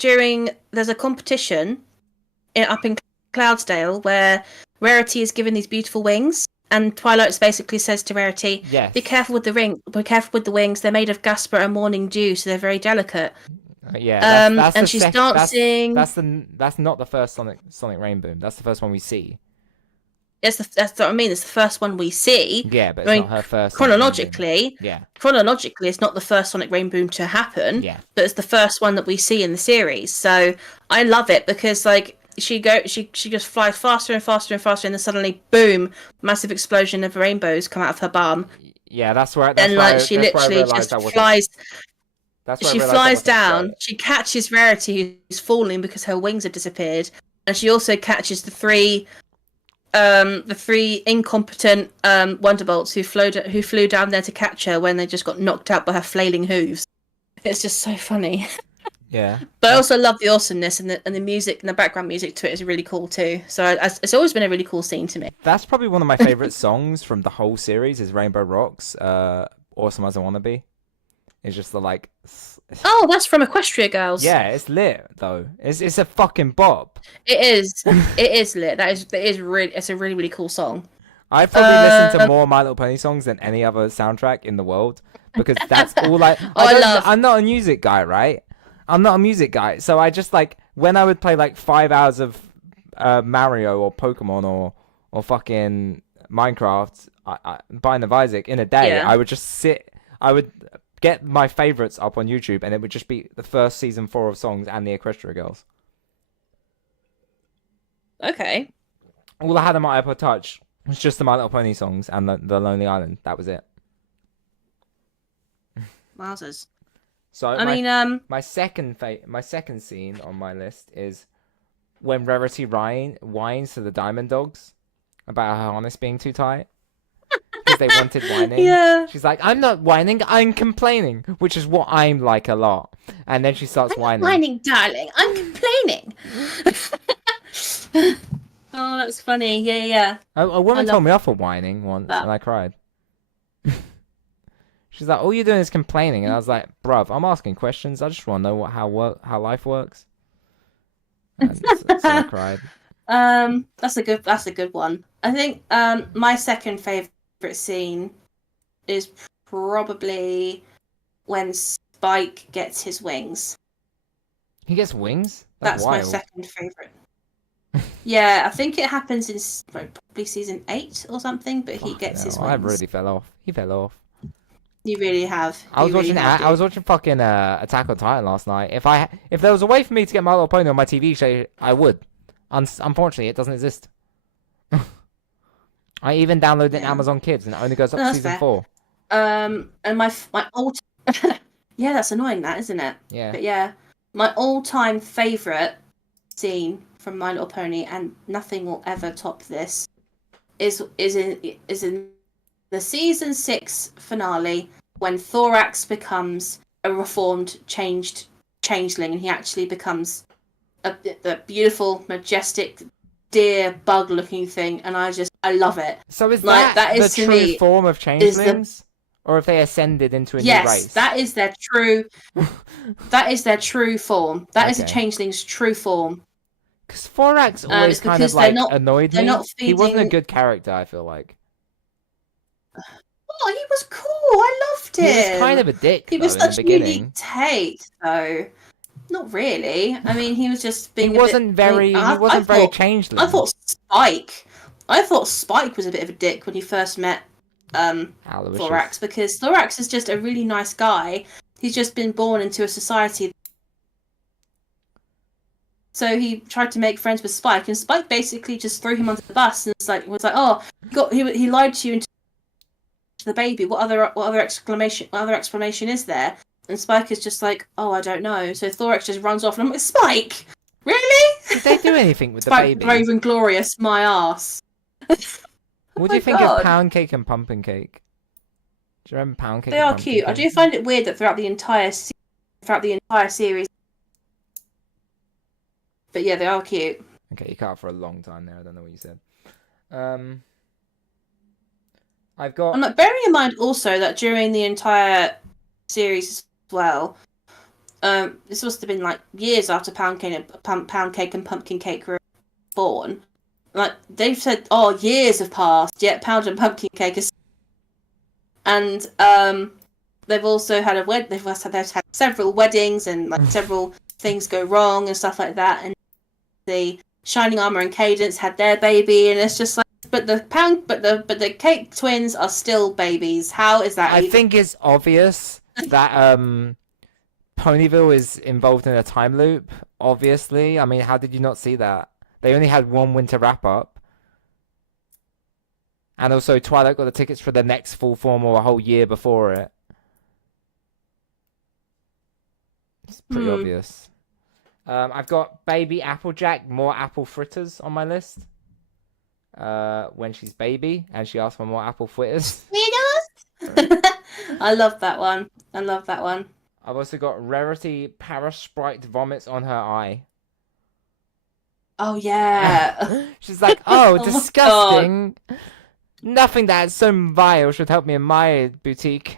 there's a competition up in Cloudsdale where Rarity is given these beautiful wings, and Twilight basically says to Rarity, yes, be careful with the wings. They're made of Gasper and morning dew, so they're very delicate. Yeah, that's and she's dancing. That's not the first Sonic Rainbow. That's the first one we see. That's what I mean. It's the first one we see. Yeah, but it's not her first. Chronologically, chronologically, it's not the first Sonic Rainbow to happen. Yeah, but it's the first one that we see in the series. So I love it because she just flies faster and faster and faster, and then suddenly, boom! Massive explosion of rainbows come out of her bum. Yeah, that's where. She literally just flies. She flies down. She catches Rarity, who's falling because her wings have disappeared, and she also catches the 3 incompetent Wonderbolts who flew down there to catch her when they just got knocked out by her flailing hooves. It's just so funny. Yeah. But I also love the awesomeness and the music and the background music to it is really cool too. So it's always been a really cool scene to me. That's probably one of my favorite songs from the whole series is Rainbow Rocks. Awesome as I Wanna Be. It's just the like. Oh, that's from Equestria Girls. Yeah, it's lit though. It's a fucking bop. It is. It is lit. It's a really, really cool song. I've probably listened to more My Little Pony songs than any other soundtrack in the world because that's all I'm not a music guy, right? I'm not a music guy, so I just like when I would play like 5 hours of Mario or Pokemon or fucking Minecraft, Binding of Isaac in a day. I would just sit. I would get my favorites up on YouTube, and it would just be the first season 4 of songs and the Equestria Girls. Okay. All I had on my iPod Touch was just the My Little Pony songs and the Lonely Island. That was it. Wowzers. So my second scene on my list is when Rarity whines to the Diamond Dogs about her harness being too tight. Because they wanted whining. Yeah. She's like, I'm not whining, I'm complaining, which is what I'm like a lot. And then she starts whining. Whining, darling, I'm complaining. Oh, that's funny. Yeah. A woman told me off for whining once, and I cried. She's like, all you're doing is complaining, and I was like, bruv, I'm asking questions. I just want to know how life works. And so I cried. That's a good one. I think my second favorite scene is probably when Spike gets his wings. He gets wings? That's my second favorite. Yeah, I think it happens in probably season 8 or something, but he gets his wings. I really fell off. He fell off. You really have. I was watching fucking Attack on Titan last night. If there was a way for me to get My Little Pony on my TV show, I would. Unfortunately, it doesn't exist. I even downloaded it on Amazon Kids, and it only goes up to season 4. And my old yeah, that's annoying, that isn't it? Yeah. But yeah, my all-time favorite scene from My Little Pony, and nothing will ever top this, is in the season 6 finale when Thorax becomes a reformed, changeling, and he actually becomes a beautiful, majestic deer bug-looking thing, and I love it. So is that is the true form of changelings, or if they ascended into a new race? Yes, that is their true. That is their true form. That is a changeling's true form. Because Thorax always kind of like annoyed me. He wasn't a good character, I feel like. Oh, he was cool. I loved him. He was kind of a dick. He was such a unique take, though. Not really. I mean, he was just being. He wasn't very changeling. I thought Spike was a bit of a dick when he first met Thorax, because Thorax is just a really nice guy. He's just been born into a society. So he tried to make friends with Spike, and Spike basically just threw him under the bus and was like, "Oh, he lied to you into the baby. What other explanation is there?" And Spike is just like, "Oh, I don't know." So Thorax just runs off, and I'm like, "Spike, really? Did they do anything with the baby?" Brave and glorious, my ass. What do you think of Pound Cake and Pumpkin Cake? Do you remember Pound Cake? They are cute. Cake? I do find it weird that throughout the entire series. But yeah, they are cute. Okay, you cut out for a long time there. I don't know what you said. I've got. I'm bearing in mind also that during the entire series as well, this must have been like years after Pound Cake and Pumpkin Cake were born. Like they've said, "Oh, years have passed." Yet Pound and Pumpkin Cake is, and they've also had they've had several weddings and like several things go wrong and stuff like that, and the Shining Armor and Cadence had their baby, and it's just like, but the Cake twins are still babies. How is that? I think it's obvious that Ponyville is involved in a time loop. Obviously, I mean, how did you not see that? They only had one winter wrap up, and also Twilight got the tickets for the next full form or a whole year before it. It's pretty obvious. I've got Baby Applejack, more apple fritters on my list. When she's baby and she asks for more apple fritters. I love that one. I've also got Rarity Parasprite vomits on her eye. Oh yeah. She's like, oh, disgusting. Nothing that is so vile should help me in my boutique.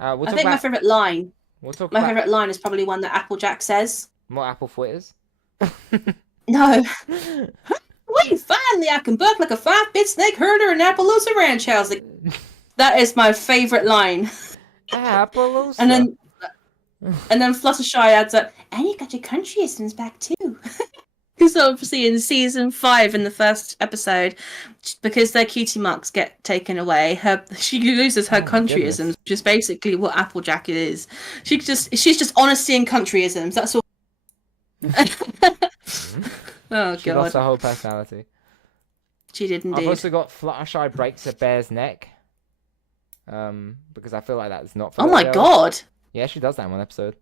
I think my favourite line. My favourite line is probably one that Applejack says. More apple fritters? No. Wait, finally I can buck like a 5-bit snake herder in Appaloosa Ranch House. That is my favourite line. Appaloosa. And then Fluttershy adds up, and you got your countryisms back too. Because obviously in season 5, in the first episode, because their cutie marks get taken away, she loses her countryisms, which is basically what Applejack is. She's just honesty and countryisms. That's all. Oh god. She lost her whole personality. She did indeed. I've also got Fluttershy breaks a bear's neck. Because I feel like that's not for Oh my god. Yeah, she does that in one episode.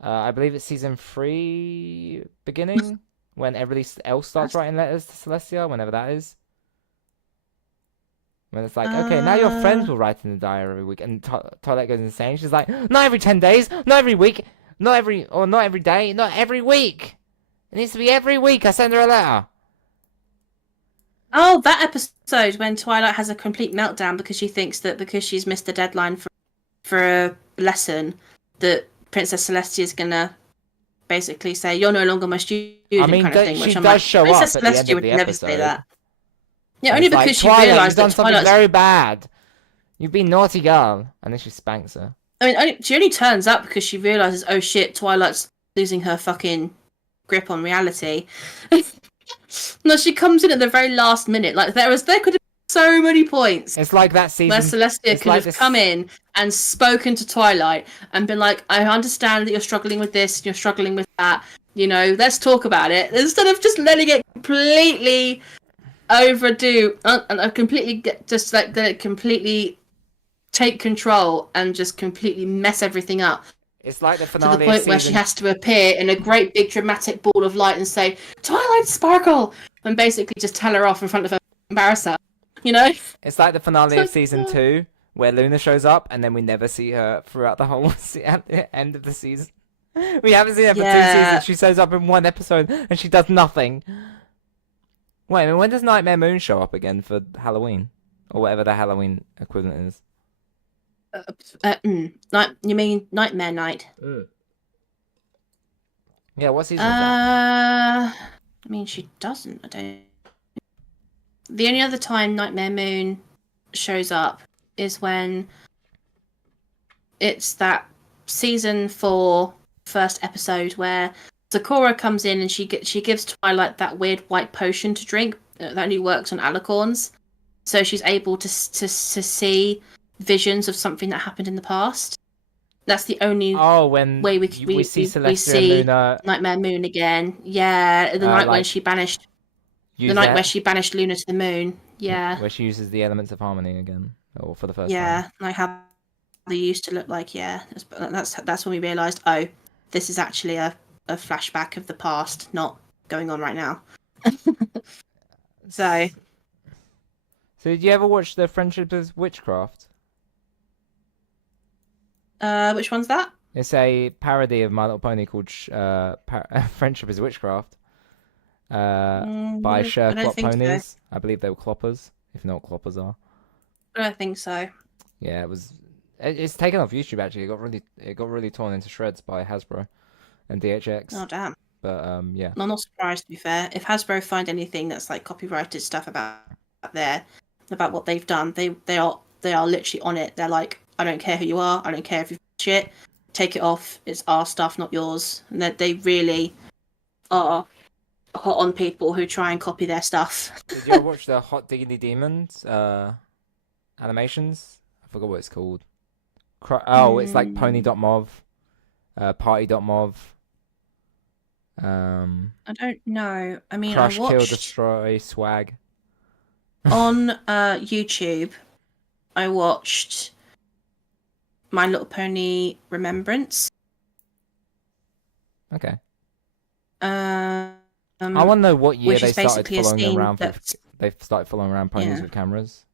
I believe it's season 3 beginning when everybody else starts writing letters to Celestia, whenever that is. When it's like, okay, now your friends will write in the diary every week, and Toilette goes insane. She's like, not every 10 days, not every week, not every day, not every week. It needs to be every week I send her a letter. Oh, that episode when Twilight has a complete meltdown because she thinks that because she's missed the deadline for a lesson, that Princess Celestia is gonna basically say, "You're no longer my student," kind of thing. Which she does show up at the end of the episode. Princess Celestia would never say that. Yeah, only because she realised that something very bad. You've been naughty, girl, and then she spanks her. I mean, she only turns up because she realises, oh shit, Twilight's losing her fucking grip on reality. No, she comes in at the very last minute. Like there could have been so many points. It's like that season where Celestia could have come in and spoken to Twilight and been like, I understand that you're struggling with this, you're struggling with that. You know, let's talk about it. Instead of just letting it completely overdo and completely let it completely take control and just completely mess everything up. It's like the finale to the point where she has to appear in a great big dramatic ball of light and say, Twilight Sparkle! And basically just tell her off in front of her, embarrass her. You know? It's like the finale of season 2, where Luna shows up and then we never see her throughout the whole at the end of the season. We haven't seen her for 2 seasons. She shows up in 1 episode and she does nothing. Wait a minute, when does Nightmare Moon show up again for Halloween? Or whatever the Halloween equivalent is? You mean Nightmare Night? Yeah, what season is that? I mean, she doesn't. I don't. The only other time Nightmare Moon shows up is when it's that season 4 first episode where Sakura comes in and she gives Twilight that weird white potion to drink that only works on alicorns, so she's able to see visions of something that happened in the past. That's the only way we see Celestia and Luna... Nightmare Moon again. Yeah, the night when she banished. The night where she banished Luna to the moon. Yeah. Where she uses the elements of harmony again, or for the first time. Yeah, like how they used to look like. Yeah, that's when we realised. Oh, this is actually a flashback of the past, not going on right now. So did you ever watch the Friendship is Witchcraft? Which one's that? It's a parody of My Little Pony called Friendship is Witchcraft. By Cher Clop Ponies. So. I believe they were cloppers, if not cloppers are. I don't think so. Yeah, it was. It's taken off YouTube actually. It got really torn into shreds by Hasbro and DHX. Oh damn. But yeah. I'm not surprised, to be fair. If Hasbro find anything that's like copyrighted stuff about what they've done, they are literally on it. They're like, I don't care who you are. I don't care if you shit. Take it off. It's our stuff, not yours. And they really are hot on people who try and copy their stuff. Did you ever watch the Hot Diggity Demons animations? I forgot what it's called. It's like Pony.mov, Party.mov. I don't know. I mean, Crush, I watched... Kill, Destroy, Swag. On YouTube, I watched My Little Pony Remembrance. Okay. I want to know what year they started following around. They started following around ponies with cameras.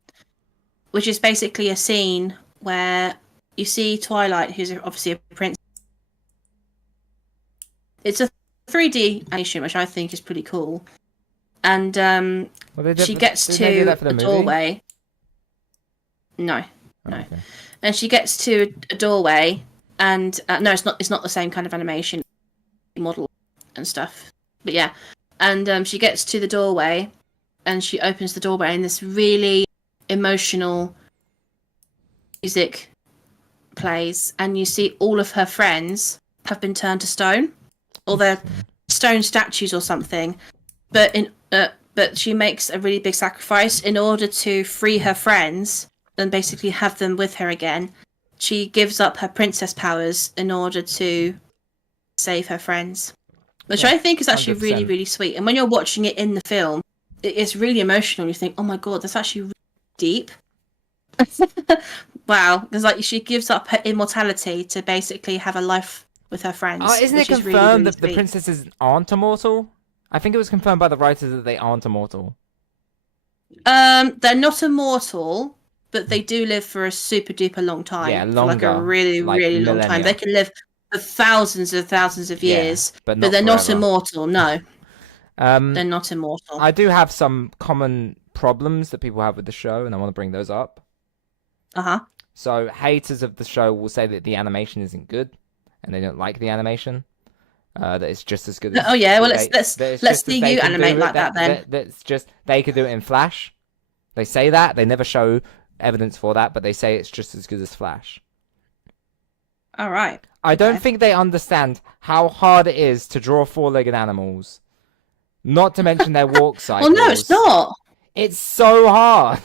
Which is basically a scene where you see Twilight, who's obviously a prince. It's a 3D animation, which I think is pretty cool. And she gets to a doorway. No. Okay. And she gets to a doorway, and no, it's not the same kind of animation model and stuff. But yeah, and she gets to the doorway, and she opens the doorway, and this really emotional music plays, and you see all of her friends have been turned to stone, or they're stone statues or something. But she makes a really big sacrifice in order to free her friends and basically have them with her again. She gives up her princess powers in order to save her friends. Which I think is actually 100%. Really, really sweet. And when you're watching it in the film, it's really emotional. You think, oh my god, that's actually really deep. Wow. It's like she gives up her immortality to basically have a life with her friends. Isn't it confirmed really, really that the princesses aren't immortal? I think it was confirmed by the writers that they aren't immortal. They're not immortal, but they do live for a super duper long time. Yeah, longer. For like a really, really long time. They can live for thousands and thousands of years, but they're forever. Not immortal. No, they're not immortal. I do have some common problems that people have with the show, and I want to bring those up. So haters of the show will say that the animation isn't good, and they don't like the animation. That it's just as good as... Oh yeah, well let's see you animate like that then. That's just, they could do it in Flash. They say that, they never show evidence for that, but they say it's just as good as Flash. Alright. I don't think they understand how hard it is to draw four-legged animals. Not to mention their walk cycles. Well, no, it's not. It's so hard.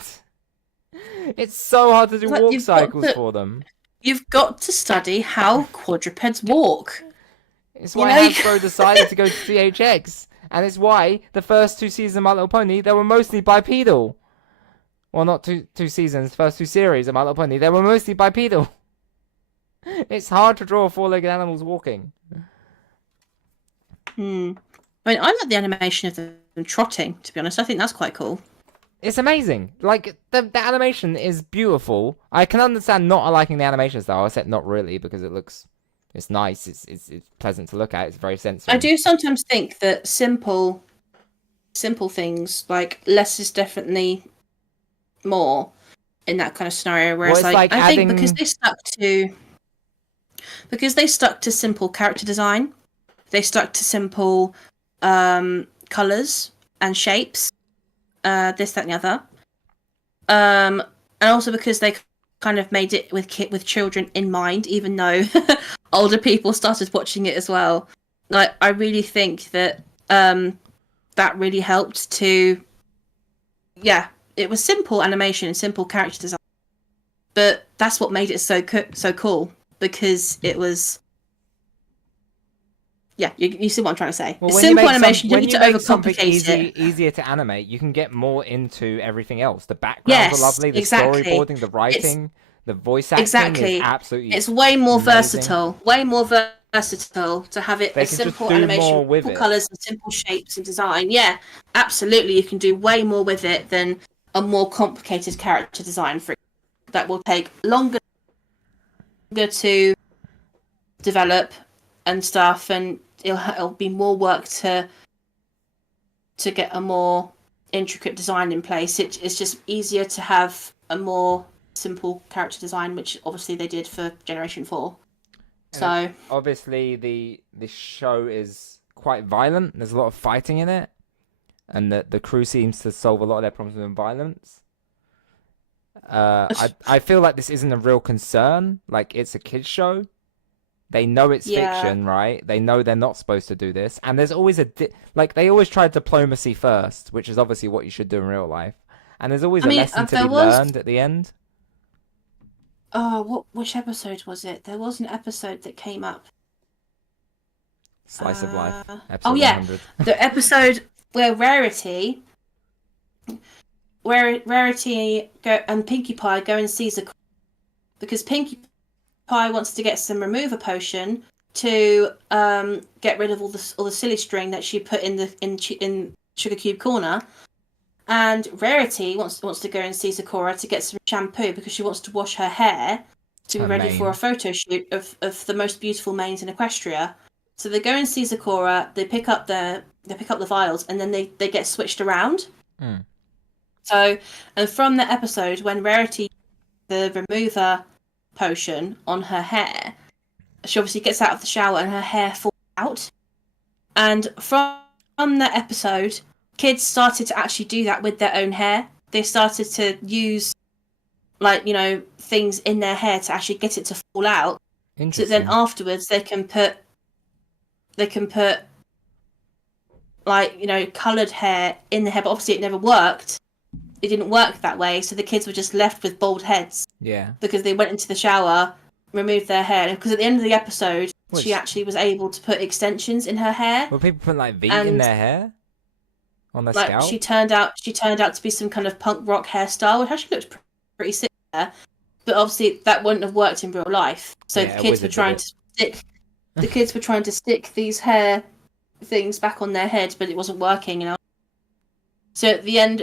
It's so hard to do walk cycles for them. You've got to study how quadrupeds walk. It's why Hasbro decided to go to THX. And it's why the first 2 seasons of My Little Pony, they were mostly bipedal. Well, not two seasons, first 2 series of My Little Pony, they were mostly bipedal. It's hard to draw 4-legged animals walking. I mean, I like the animation of them trotting, to be honest. I think that's quite cool. It's amazing. Like, the animation is beautiful. I can understand not liking the animation style. I said not really, because it looks It's nice. It's pleasant to look at. It's very I sensory. do sometimes think that simple things, like less is definitely more in that kind of scenario. Well, Whereas it's like like I think adding. because they stuck to simple character design, they stuck to simple colors and shapes, this, that, and the other. And also because they kind of made it with children in mind, even though older people started watching it as well. Like, I really think that that really helped to, yeah, it was simple animation and simple character design, but that's what made it so cool, because it was, yeah, you see what I'm trying to say. Well, It's simple animation. You don't when need you to make something overcomplicate it. easier to animate, you can get more into everything else. The backgrounds are Yes, lovely. The exactly. storyboarding, the It's writing, the voice acting is exactly. absolutely It's way more amazing. versatile. Versatile to have it They a can just simple do animation, more with simple it. colors, and simple shapes and design. Yeah, absolutely. You can do way more with it than a more complicated character design for that will take longer to develop and stuff, and it'll be more work to get a more intricate design in place. It's just easier to have a more simple character design, which obviously they did for Generation 4. And then So, obviously the show is quite violent. There's a lot of fighting in it, and the crew seems to solve a lot of their problems with violence. I feel like this isn't a real concern. Like, it's a kids show. They know it's yeah. fiction, right? They know they're not supposed to do this, and there's always like they always try diplomacy first, which is obviously what you should do in real life. And there's always I a mean, lesson to there be was. learned at the end. Which episode was it? There was an episode that came up. Slice of life, Oh episode yeah, 100. the episode where Rarity and Pinkie Pie go and see Zakora, because Pinkie Pie wants to get some remover potion to get rid of all the silly string that she put in Sugar Cube Corner, and Rarity wants to go and see Sakura to get some shampoo because she wants to wash her hair to be Her ready for a mane. photo shoot of the most beautiful mains in Equestria. So they go and see Sakura. They pick up the vials, and then they get switched around. Mm. So, and from the episode when Rarity the remover potion on her hair, she obviously gets out of the shower and her hair falls out. And from that episode, kids started to actually do that with their own hair. They started to use, like, things in their hair to actually get it to fall out. So then afterwards they can put like, coloured hair in the hair, but obviously it never worked. It didn't work that way, so the kids were just left with bald heads. Yeah. Because they went into the shower, removed their hair, because at the end of the episode, she actually was able to put extensions in her hair. Were people putting like V in their hair? On their scalp? She turned out to be some kind of punk rock hairstyle, which actually looked pretty sick there. But obviously that wouldn't have worked in real life. So the kids were trying to stick these hair things back on their head, but it wasn't working. So at the end,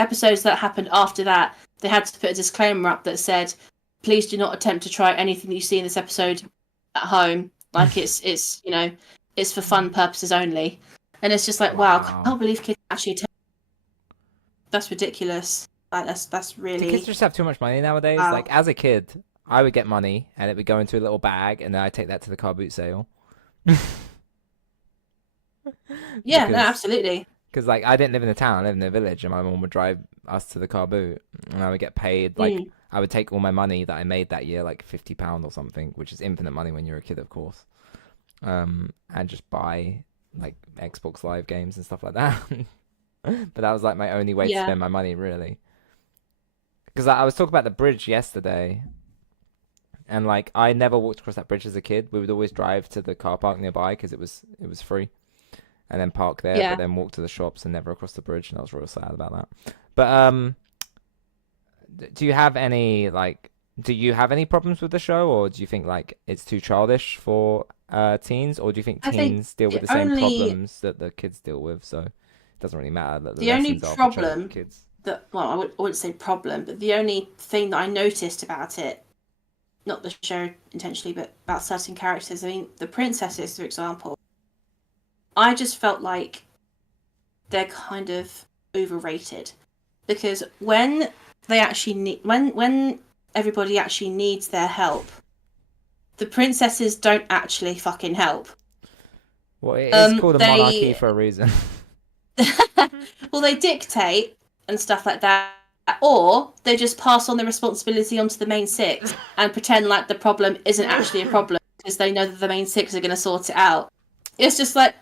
episodes that happened after that, they had to put a disclaimer up that said, "Please do not attempt to try anything you see in this episode at home. Like, it's for fun purposes only." And it's just like, wow, I can't believe kids actually. That's ridiculous. Like, that's really. Do kids just have too much money nowadays? Wow. Like, as a kid, I would get money and it would go into a little bag, and then I'd take that to the car boot sale. Yeah, no, absolutely. Because, like, I didn't live in a town, I lived in a village, and my mom would drive us to the car boot, and I would get paid, like, I would take all my money that I made that year, like £50 or something, which is infinite money when you're a kid, of course, and just buy, like, Xbox Live games and stuff like that. But that was, like, my only way to spend my money, really. Because I was talking about the bridge yesterday, and, like, I never walked across that bridge as a kid. We would always drive to the car park nearby because it was free, and then park there, but then walk to the shops and never across the bridge, and I was real sad about that. But do you have any problems with the show, or do you think, like, it's too childish for teens, or do you think teens deal with the same problems that the kids deal with, so it doesn't really matter that the only lessons are problem for kids? I wouldn't say problem, but the only thing that I noticed about it not the show intentionally, but about certain characters. I mean, the princesses, for example, I just felt like they're kind of overrated, because when they actually need, when everybody actually needs their help, the princesses don't actually fucking help. Well, it is called a monarchy for a reason. Well, they dictate and stuff like that, or they just pass on the responsibility onto the main six and pretend like the problem isn't actually a problem because they know that the main six are going to sort it out. It's just like,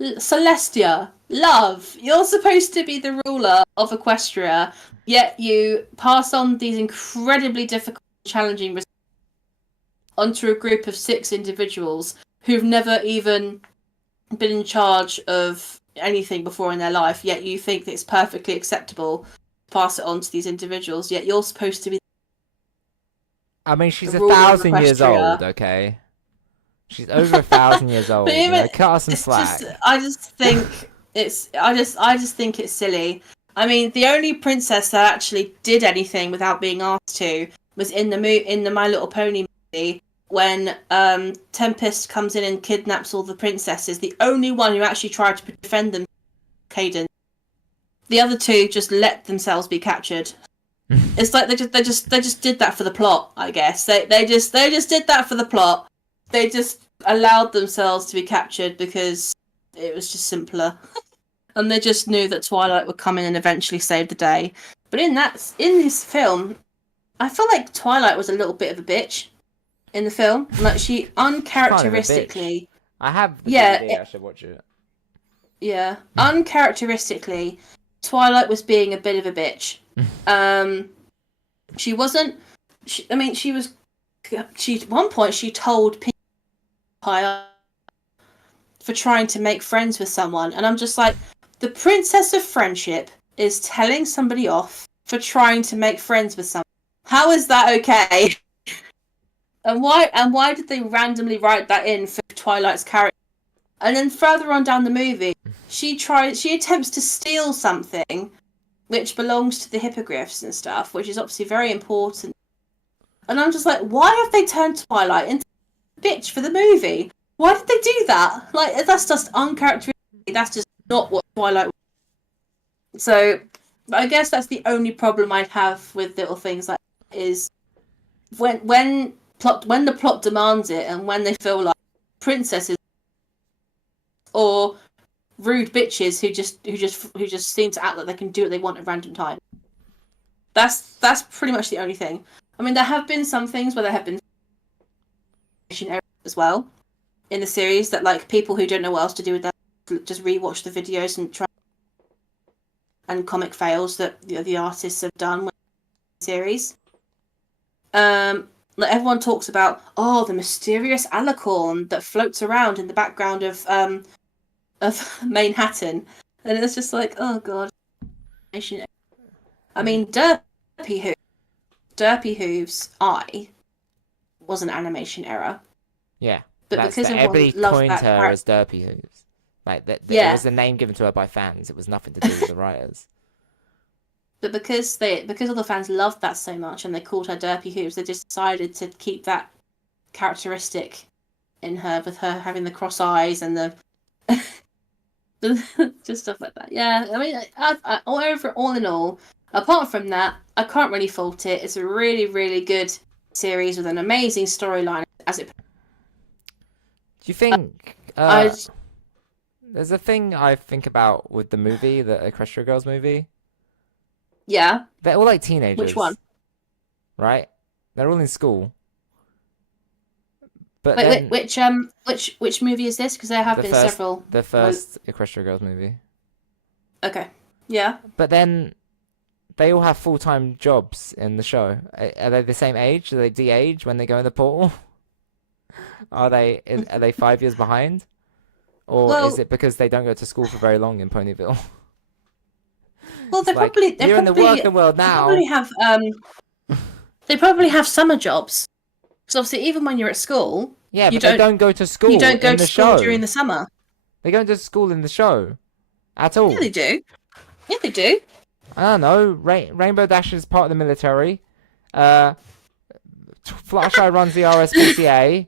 Celestia, love, you're supposed to be the ruler of Equestria, yet you pass on these incredibly difficult, challenging onto a group of 6 individuals who've never even been in charge of anything before in their life, yet you think that it's perfectly acceptable to pass it on to these individuals, yet you're supposed to be. I mean, she's 1,000 years old, okay? She's over 1,000 years old. But even, cut her some slack. I just think it's silly. I mean, the only princess that actually did anything without being asked to was in the My Little Pony movie, when Tempest comes in and kidnaps all the princesses. The only one who actually tried to defend them, Cadence. The other 2 just let themselves be captured. It's like they just did that for the plot, I guess. They just did that for the plot. They just allowed themselves to be captured because it was just simpler. And they just knew that Twilight would come in and eventually save the day. But in this film, I feel like Twilight was a little bit of a bitch in the film. Like, she uncharacteristically... I have the DVD, I should watch it. Yeah. Uncharacteristically, Twilight was being a bit of a bitch. She wasn't... at one point, she told people for trying to make friends with someone. And I'm just like, the princess of friendship is telling somebody off for trying to make friends with someone. How is that okay? And why did they randomly write that in for Twilight's character? And then further on down the movie, she attempts to steal something which belongs to the hippogriffs and stuff, which is obviously very important. And I'm just like, why have they turned Twilight into a bitch for the movie? Why did they do that? Like, that's just uncharacteristic. That's just not what Twilight was. So, I guess that's the only problem I'd have with little things like that, is when the plot demands it, and when they feel like princesses or rude bitches who just seem to act like they can do what they want at random time. That's pretty much the only thing. I mean, there have been some things where there have been as well in the series that, like, people who don't know what else to do with that just rewatch the videos and try, and comic fails that the artists have done with the series. Like, everyone talks about, the mysterious alicorn that floats around in the background of Manhattan, and it's just like, oh god. I mean, Derpy Hooves' eye was an animation error. Yeah, but because everybody coined her as Derpy Hooves. Like, it was a name given to her by fans. It was nothing to do with the writers. But because all the fans loved that so much and they called her Derpy Hooves, they just decided to keep that characteristic in her, with her having the cross eyes and the just stuff like that. Yeah, I mean, all in all, apart from that, I can't really fault it. It's a really, really good series with an amazing storyline. Do you think there's a thing I think about with the movie, the Equestria Girls movie? Yeah. They're all like teenagers. Which one? Right? They're all in school. But wait, which movie is this? Because there have been several. The first Equestria Girls movie. Okay. Yeah. But then they all have full-time jobs in the show. Are they the same age? Do they de-age when they go in the portal? Are they 5 years behind? Or is it because they don't go to school for very long in Ponyville? Well, they're probably in the working world now. They probably have summer jobs. Because obviously, even when you're at school, they don't go to school. You don't go to school during the summer. They go to school in the show, at all. Yeah, they do. Yeah, they do. I don't know. Rainbow Dash is part of the military. Fluttershy runs the RSPCA.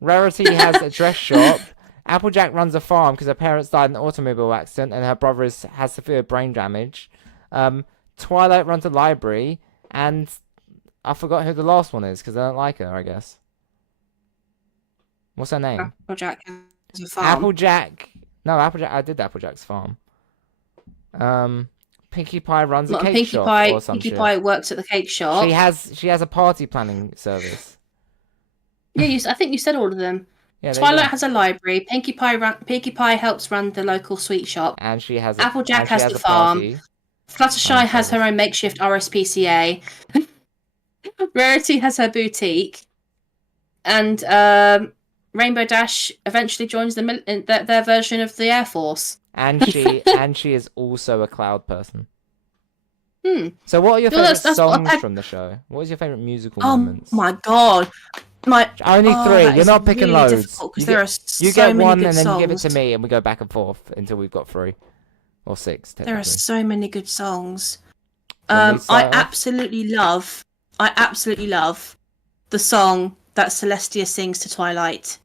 Rarity has a dress shop. Applejack runs a farm because her parents died in an automobile accident and her brother has severe brain damage. Twilight runs a library, and I forgot who the last one is because I don't like her, I guess. What's her name? Applejack has a farm. Applejack. No, Applejack. I did Applejack's farm. Pinkie Pie runs a cake shop or some Pinkie shit. Pie works at the cake shop. She has a party planning service. Yeah, I think you said all of them. Yeah, Twilight has a library. Pinkie Pie helps run the local sweet shop. And she has Applejack has the farm. Fluttershy has her own makeshift RSPCA. Rarity has her boutique. And Rainbow Dash eventually joins their version of the Air Force. And she is also a cloud person. So what are your favorite songs from the show? What is your favorite musical moments? Oh my god. Only three. You're not picking really loads. You get one and then you give it to me and we go back and forth until we've got 3 or 6. There are so many good songs. I absolutely love the song that Celestia sings to Twilight.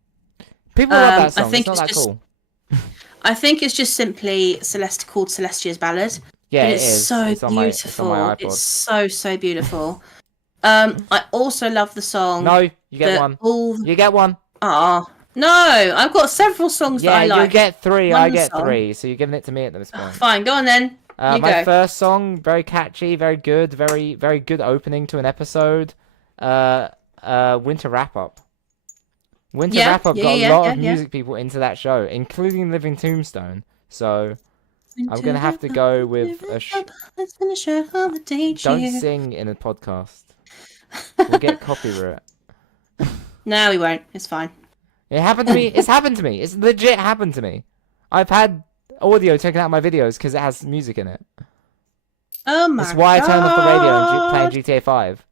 People love that song. It's not that cool. I think it's just simply called Celestia's Ballad. Yeah, it is. So beautiful. It's so beautiful. I also love the song. No, you get one. You get one. Ah, no! I've got several songs that I like. Yeah, you get 3. I get 3. So you're giving it to me at this point. Fine, go on then. My first song, very catchy, very good, very good opening to an episode. Winter Wrap Up. Winter Wrap Up got a lot of music people into that show, including Living Tombstone. So I'm gonna have to go with Don't sing in a podcast. We'll get copyright. No, we won't. It's fine. It happened to me. It's happened to me. It's legit happened to me. I've had audio taken out of my videos because it has music in it. Oh my god. That's why I turned off the radio and playing GTA 5.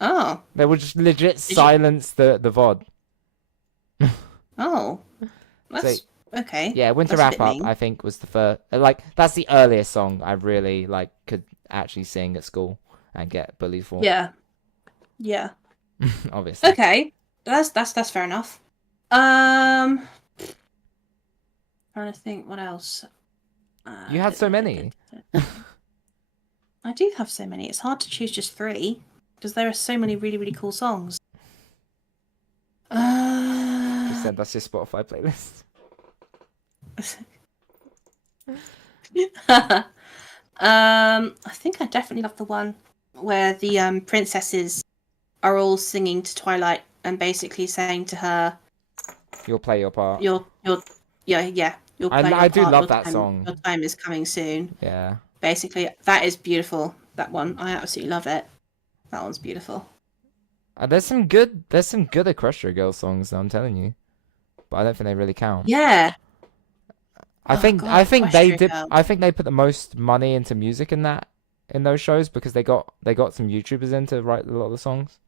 Oh. They would just legit silence the VOD. Oh. That's okay. Yeah, Winter Wrap Up I think was the first that's the earliest song I really could actually sing at school and get bullied for. Yeah. Yeah. Obviously. Okay. That's fair enough. Trying to think what else. You had so many. I do have so many. It's hard to choose just 3 because there are so many really, really cool songs. You said that's your Spotify playlist. I think I definitely love the one where the princesses are all singing to Twilight and basically saying to her, "You'll play your part." You'll play your part. I do love that song. Your time is coming soon. Yeah. Basically, that is beautiful. That one, I absolutely love it. That one's beautiful. There's some good Equestria Girls songs, I'm telling you, but I don't think they really count. Yeah. I think they put the most money into music in those shows because they got some YouTubers in to write a lot of the songs.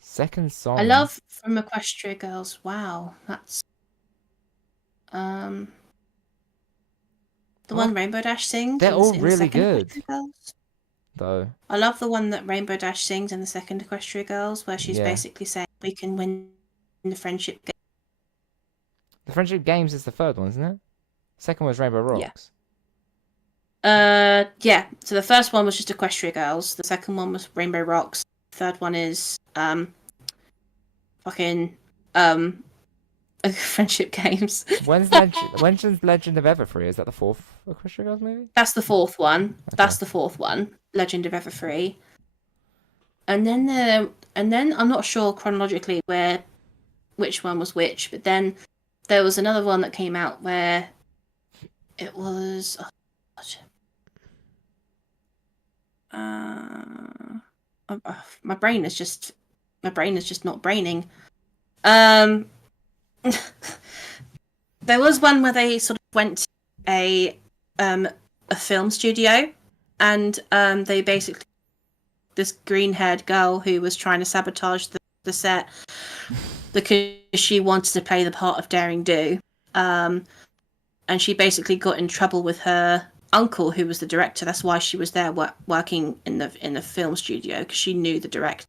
Second song. I love from Equestria Girls. Wow, that's the one Rainbow Dash sings. They're all really good. Though I love the one that Rainbow Dash sings in the second Equestria Girls, where she's basically saying we can win the friendship game. The friendship games is the third one, isn't it? Second was Rainbow Rocks. Yeah. So the first one was just Equestria Girls. The second one was Rainbow Rocks. The third one is friendship games. When's Legend of Everfree? Is that the 4th Equestria Girls movie? That's the 4th one. Okay. That's the 4th one. Legend of Everfree. And then I'm not sure chronologically which one was which, but then there was another one that came out where it was my brain is just not braining. There was one where they sort of went to a film studio and they basically this green-haired girl who was trying to sabotage the set because she wanted to play the part of Daring Do, and she basically got in trouble with her uncle who was the director. That's why she was there working in the film studio, because she knew the director.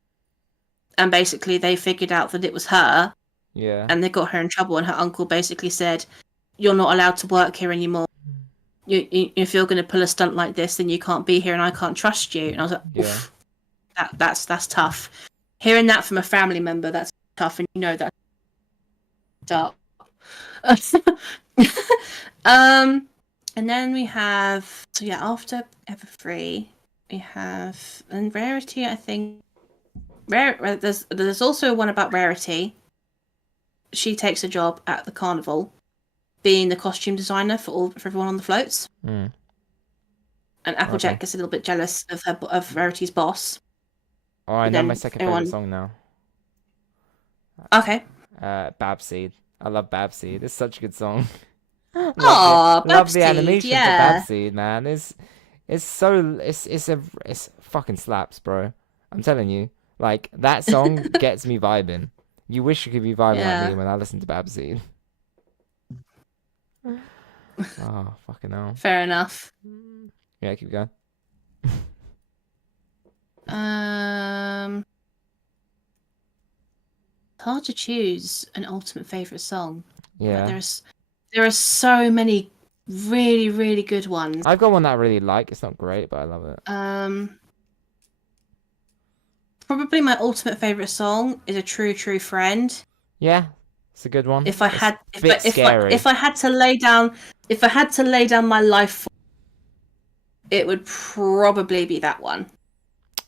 And basically, they figured out that it was her. Yeah. And they got her in trouble. And her uncle basically said, "You're not allowed to work here anymore. If you're going to pull a stunt like this, then you can't be here, and I can't trust you." And I was like, "Oof, that's tough." Hearing that from a family member, that's tough, and that's dark. And then we have after Everfree, we have and Rarity. I think there's also one about Rarity. She takes a job at the carnival, being the costume designer for everyone on the floats. Mm. And Applejack gets a little bit jealous of Rarity's boss. Oh, I know my second favorite song now. Okay. Babseed. I love Babseed. It's such a good song. Love the animation for Babseed, man. It's fucking slaps, bro. I'm telling you, like that song gets me vibing. You wish you could be vibing like me when I listen to Babseed. Oh, fucking hell. Fair enough. Yeah, keep going. Hard to choose an ultimate favorite song. Yeah. There are so many really, really good ones. I've got one that I really like. It's not great, but I love it. Probably my ultimate favorite song is "A True True Friend." Yeah, it's a good one. If I had to lay down my life, it would probably be that one.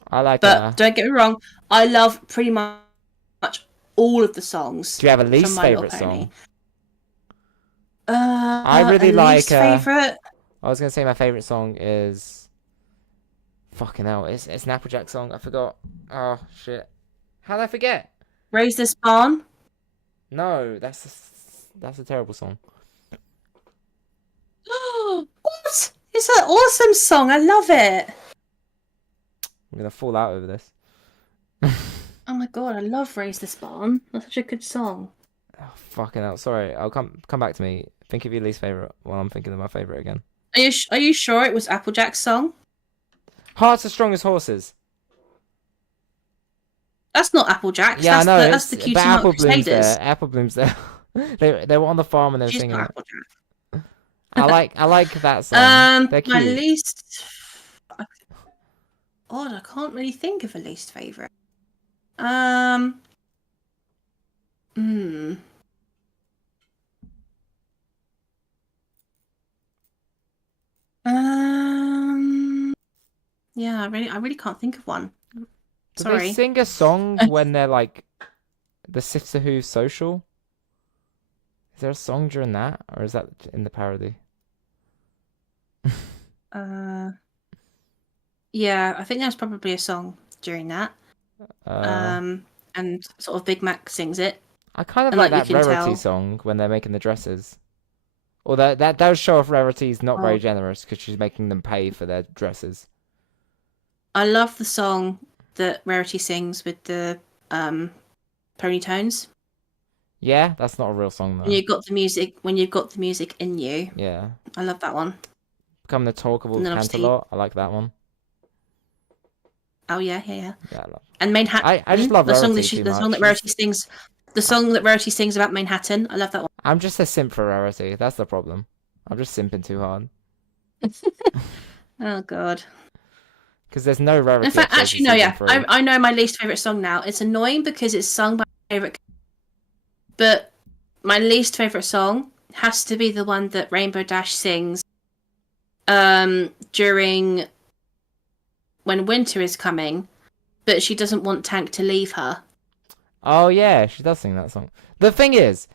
I like. But don't get me wrong, I love pretty much all of the songs. Do you have a least favorite song? I really like. Favorite. I was gonna say my favorite song is. Fucking hell! It's an Applejack song. I forgot. Oh shit! How did I forget? Raise This Barn. No, that's a terrible song. What? It's an awesome song. I love it. I'm gonna fall out over this. Oh my god, I love Raise This Barn. That's such a good song. Oh, fucking hell! Sorry, I'll come back to me. Think of your least favorite while I'm thinking of my favorite again. Are you sure it was Applejack's song? Hearts as Strong as Horses. That's not Applejack's. Yeah, I know. That's the Cutie Mark Crusaders. Apple Bloom's there. they were on the farm and they were singing. Not Applejack. I like that song. They're cute. My least. Odd, I can't really think of a least favorite. Yeah, I really can't think of one. Do they sing a song when they're like the Sister Who's social? Is there a song during that, or is that in the parody? Yeah, I think there's probably a song during that. And sort of Big Mac sings it. I kind of like that Rarity song when they're making the dresses. Or that does show off Rarity's not very generous because she's making them pay for their dresses. I love the song that Rarity sings with the pony tones. Yeah, that's not a real song though. When you've got the music in you. Yeah. I love that one. Become the Talkable Canterlot. I like that one. Oh yeah. Yeah, I love. And Manhattan. I just love the song Rarity the song that Rarity sings. The song that Rarity sings about Manhattan. I love that one. I'm just a simp for Rarity. That's the problem. I'm just simping too hard. Oh god. Because there's no Rarity. In fact, actually, no. Yeah, I know my least favorite song now. It's annoying because it's sung by my favorite, but my least favorite song has to be the one that Rainbow Dash sings during when winter is coming, but she doesn't want Tank to leave her. Oh yeah, she does sing that song. The thing is,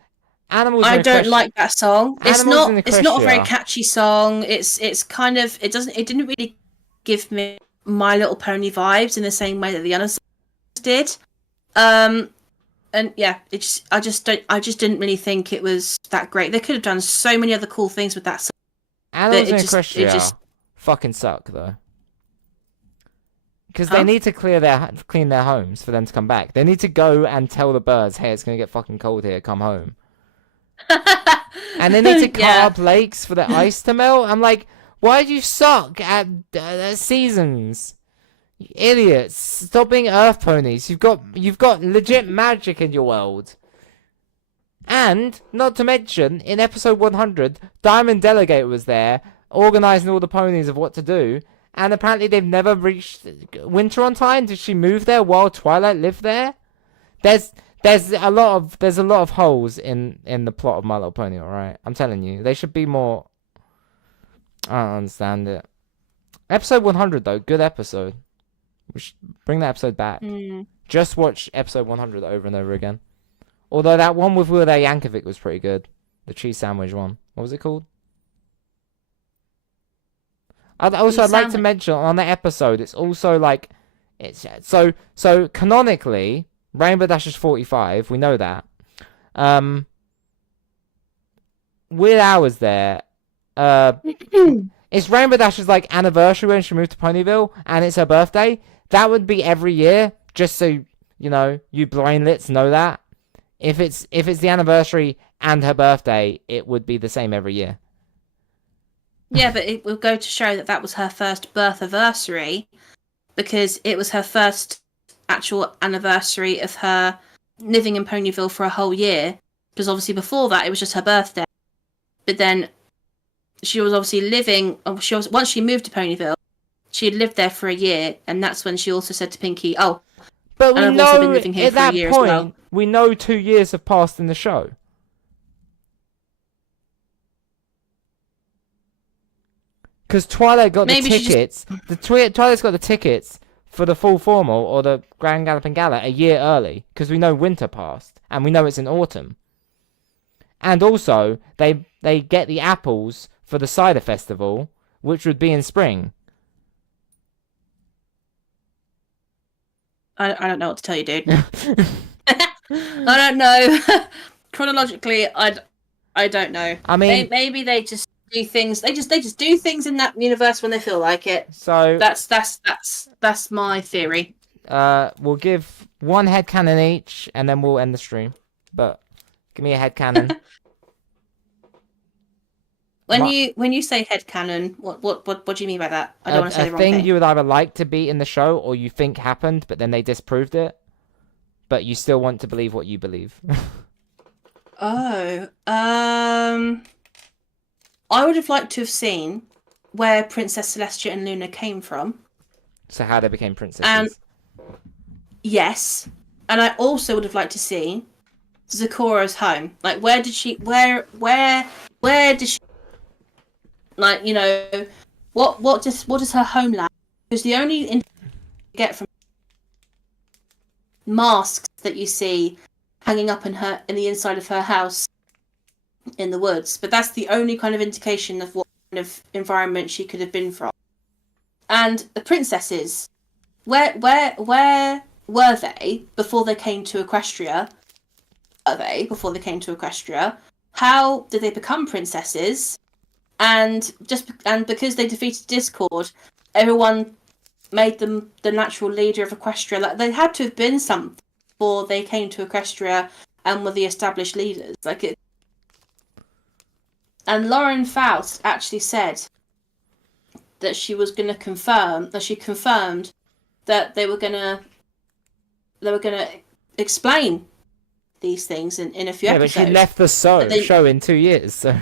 Animals. I don't like that song. It's not a very catchy song. It's kind of it didn't really give me My Little Pony vibes in the same way that the other songs did. And yeah, I just didn't really think it was that great. They could have done so many other cool things with that song. Animals in Equestria fucking suck though. Because they need to clean their homes for them to come back. They need to go and tell the birds, hey, it's going to get fucking cold here, come home. And they need to carve lakes for the ice to melt. I'm like, Why do you suck at seasons? You idiots! Stop being Earth ponies. You've got legit magic in your world. And not to mention, in episode 100, Diamond Delegator was there, organising all the ponies of what to do. And apparently they've never reached winter on time. Did she move there while Twilight lived there? There's a lot of holes in the plot of My Little Pony. All right, I'm telling you, they should be more. I don't understand it. Episode 100 though, good episode. We should bring that episode back. Just watch episode 100 over and over again. Although that one with Will Yankovic was pretty good. The cheese sandwich one. What was it called? I'd like to mention on that episode, it's also like, it's so canonically, Rainbow Dash is 45. We know that. Weird Hours there. It's Rainbow Dash's like anniversary when she moved to Ponyville, and it's her birthday. That would be every year, just so you know, you brainlets know that. If it's the anniversary and her birthday, it would be the same every year. Yeah, but it will go to show that was her first birth anniversary, because it was her first actual anniversary of her living in Ponyville for a whole year. Because obviously before that, it was just her birthday. But then she was obviously living. Once she moved to Ponyville, she had lived there for a year, and that's when she also said to Pinky, "Oh, but we I've know also been living here at for a that year point, as well." we know 2 years have passed in the show. Because Twilight got the tickets. Twilight's got the tickets for the full formal or the Grand Galloping Gala a year early. Because we know winter passed. And we know it's in autumn. And also, they get the apples for the cider festival, which would be in spring. I don't know what to tell you, dude. I don't know. Chronologically, I don't know. I mean, maybe they just do things. They just do things in that universe when they feel like it. So that's my theory. We'll give one headcanon each, and then we'll end the stream. But give me a headcanon. When you say headcanon, what do you mean by that? I don't want to say the wrong thing. A thing thing you would either like to be in the show, or you think happened, but then they disproved it. But you still want to believe what you believe. I would have liked to have seen where Princess Celestia and Luna came from. So how they became princesses. Yes. And I also would have liked to see Zeccora's home. Like, where did she, like, you know, what is her homeland? Because the only you get from masks that you see hanging up in the inside of her house in the woods, but that's the only kind of indication of what kind of environment she could have been from. And the princesses, where were they before they came to Equestria? How did they become princesses? And because they defeated Discord, everyone made them the natural leader of Equestria. Like, they had to have been something before they came to Equestria and were the established leaders. And Lauren Faust actually said that she was going to confirm that she confirmed that they were going to explain these things in a few episodes. Yeah, but she left the show in 2 years. So.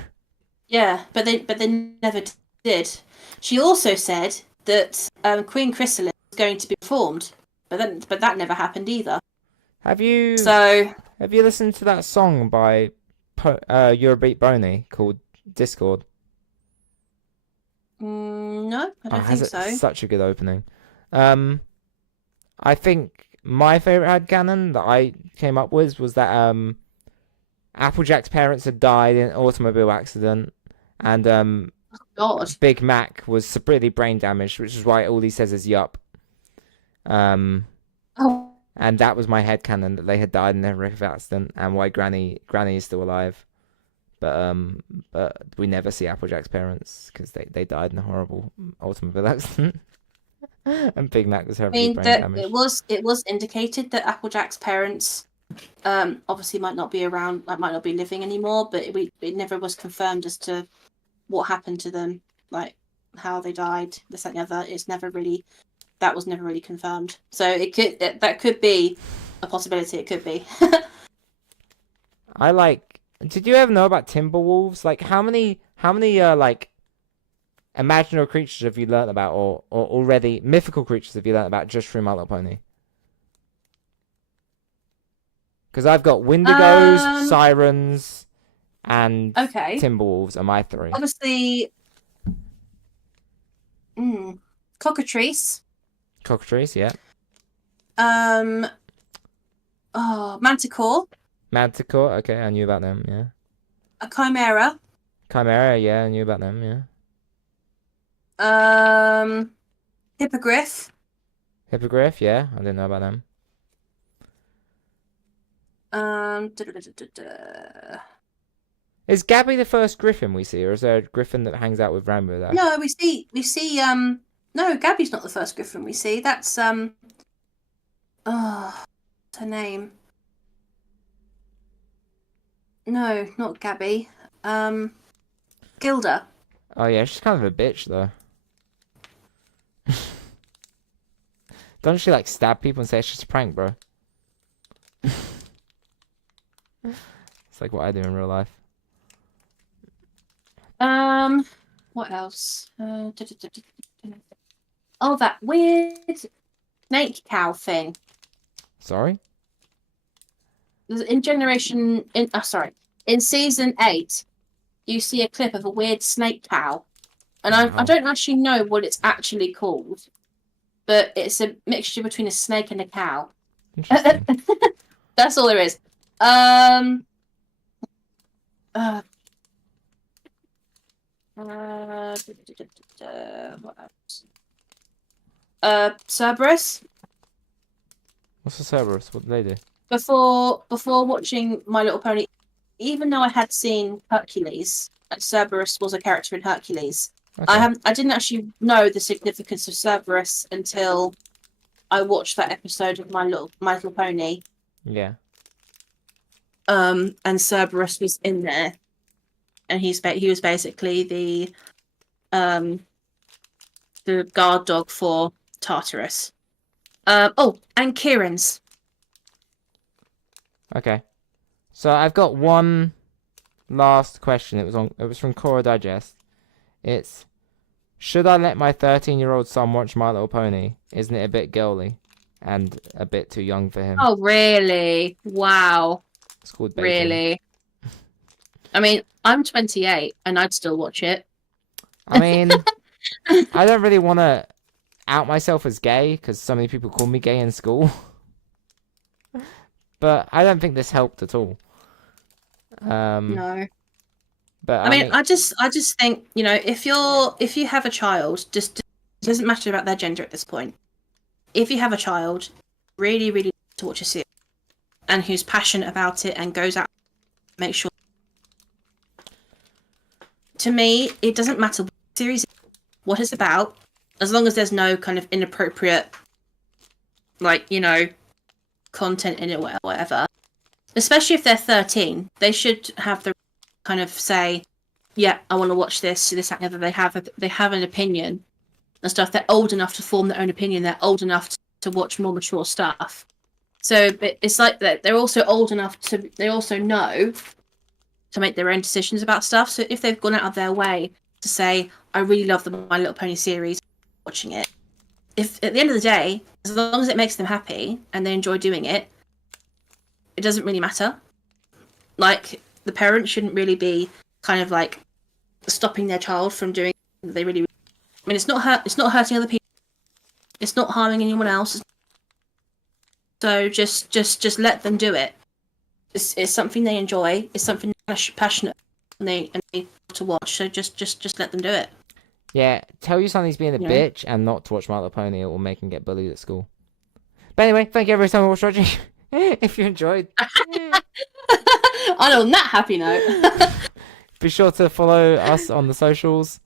Yeah, but they never did. She also said that Queen Chrysalis was going to be reformed, but that never happened either. Have you listened to that song by Eurobeat Boney called Discord? No, I don't think so. It's such a good opening. I think my favourite headcanon that I came up with was that Applejack's parents had died in an automobile accident, and God. Big Mac was severely brain damaged, which is why all he says is "yup." And that was my headcanon, that they had died in a horrific accident, and why Granny is still alive. But we never see Applejack's parents because they died in a horrible automobile accident. And Big Mac was heavily brain damaged. It was indicated that Applejack's parents obviously might not be around, might not be living anymore, but it never was confirmed as to what happened to them. Like, how they died, this, that, and the other. That was never really confirmed. So that could be a possibility. It could be. Did you ever know about Timberwolves? Like, how many like imaginary creatures have you learnt about, or already mythical creatures have you learnt about just through My Little Pony? Because I've got Wendigos, Sirens, and Timberwolves are my 3. Obviously, Cockatrice. Cockatrice, yeah. Manticore. Manticore, okay, I knew about them, yeah. A Chimera. Chimera, yeah, I knew about them, yeah. Hippogriff. Hippogriff, yeah, I didn't know about them. Is Gabby the first Griffin we see, or is there a Griffin that hangs out with Rambo there? No, we see no, Gabby's not the first Griffin we see. That's what's her name? No, not Gabby. Gilda. Oh yeah, she's kind of a bitch though. Don't she like stab people and say it's just a prank, bro? It's like what I do in real life. What else? Oh, that weird snake cow thing. Sorry? In season 8, you see a clip of a weird snake cow. And I don't actually know what it's actually called. But it's a mixture between a snake and a cow. Interesting. That's all there is. What else? Cerberus. What's the Cerberus? What do they do? Before watching My Little Pony, even though I had seen Hercules, and Cerberus was a character in Hercules, okay. I didn't actually know the significance of Cerberus until I watched that episode of My Little Pony. Yeah. And Cerberus was in there, and he was basically the guard dog for Tartarus. And Kieran's. Okay. So I've got one last question. It was from Cora Digest. It's, should I let my 13-year-old son watch My Little Pony? Isn't it a bit girly and a bit too young for him? Oh, really? Wow. It's called baiting. Really? I mean, I'm 28 and I'd still watch it. I mean, I don't really want to out myself as gay because so many people call me gay in school. But I don't think this helped at all. No. But I mean, I just think, if you have a child, just it doesn't matter about their gender at this point. If you have a child, really, really to watch a series, and who's passionate about it and goes out, make sure. To me, it doesn't matter what series, what it's about, as long as there's no kind of inappropriate, content in it, whatever. Especially if they're 13, they should have the kind of say, yeah, I want to watch this, that, and the other. They have an opinion and stuff. They're old enough to form their own opinion. They're old enough to watch more mature stuff. So it's like that. They're also old enough they also know to make their own decisions about stuff. So if they've gone out of their way to say, I really love the My Little Pony series, watching it. If at the end of the day, as long as it makes them happy and they enjoy doing it, it doesn't really matter. Like, the parent shouldn't really be kind of like stopping their child from doing what they really. I mean, it's not hurting other people. It's not harming anyone else. So just let them do it. It's something they enjoy. It's something they're passionate and they to watch. So just let them do it. Yeah, tell your son he's being a bitch and not to watch My Little Pony. It will make him get bullied at school. But anyway, thank you every time you watching. If you enjoyed. On that happy note. Be sure to follow us on the socials.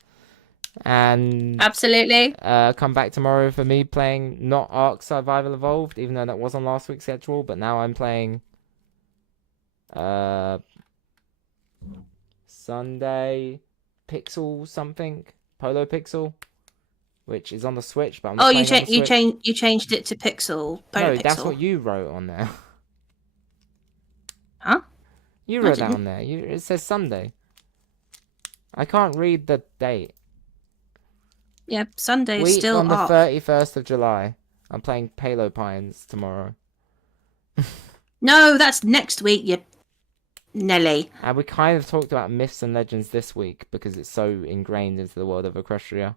And absolutely. Come back tomorrow for me playing not Ark Survival Evolved, even though that was on last week's schedule, but now I'm playing Sunday Pixel something. Polo Pixel, which is on the Switch, but I'm not playing on the Switch. You changed it to Pixel. Polo No, Pixel. that's what you wrote on there. Huh? You wrote that on there. It says Sunday. I can't read the date. Yeah, Sunday is Week still on the off. 31st of July. I'm playing Palo Pines tomorrow. No, that's next week, you Nelly. And we kind of talked about myths and legends this week because it's so ingrained into the world of Equestria.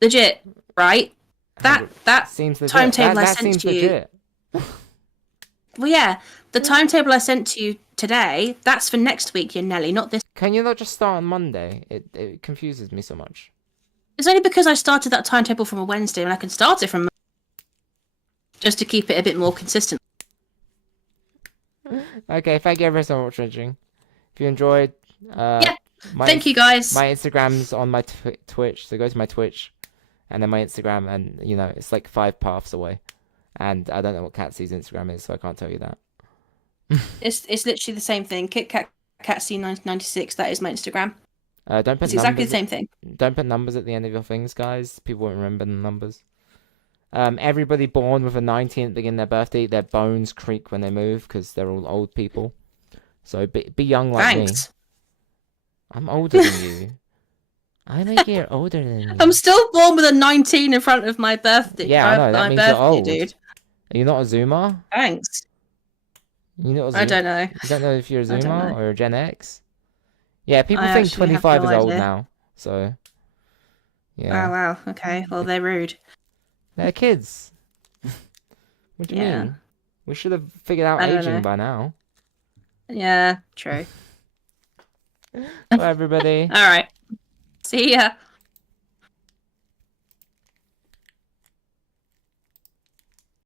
Legit, right? That seems legit. timetable I that sent seems to you. Legit. Well, yeah, the timetable I sent to you today, that's for next week, you Nelly, not this. Can you not just start on Monday? It confuses me so much. It's only because I started that timetable from a Wednesday and I can start it from just to keep it a bit more consistent. Okay, thank you everyone so much for watching. If you enjoyed, thank you guys. My Instagram's on my Twitch, so go to my Twitch, and then my Instagram, and you know it's like 5 paths away, and I don't know what Catsy's Instagram is, so I can't tell you that. It's literally the same thing. KitKat Catsy1996. That is my Instagram. Don't put it's exactly the same thing. Don't put numbers at the end of your things, guys. People won't remember the numbers. Everybody born with a 19 at the beginning of their birthday, their bones creak when they move because they're all old people. So be young like me. I'm older than you. I know you're older than you. I'm still born with a 19 in front of my birthday. Yeah, I know. That means you're old. Dude. Are you not a Zoomer? Thanks. You're not a Zoomer? I don't know. You don't know if you're a Zoomer or a Gen X? Yeah, people think 25 is old now. So, yeah. Oh, wow. Okay. Well, they're rude. They're kids. What do you mean? We should have figured out aging by now. Yeah, true. Bye, everybody. All right. See ya.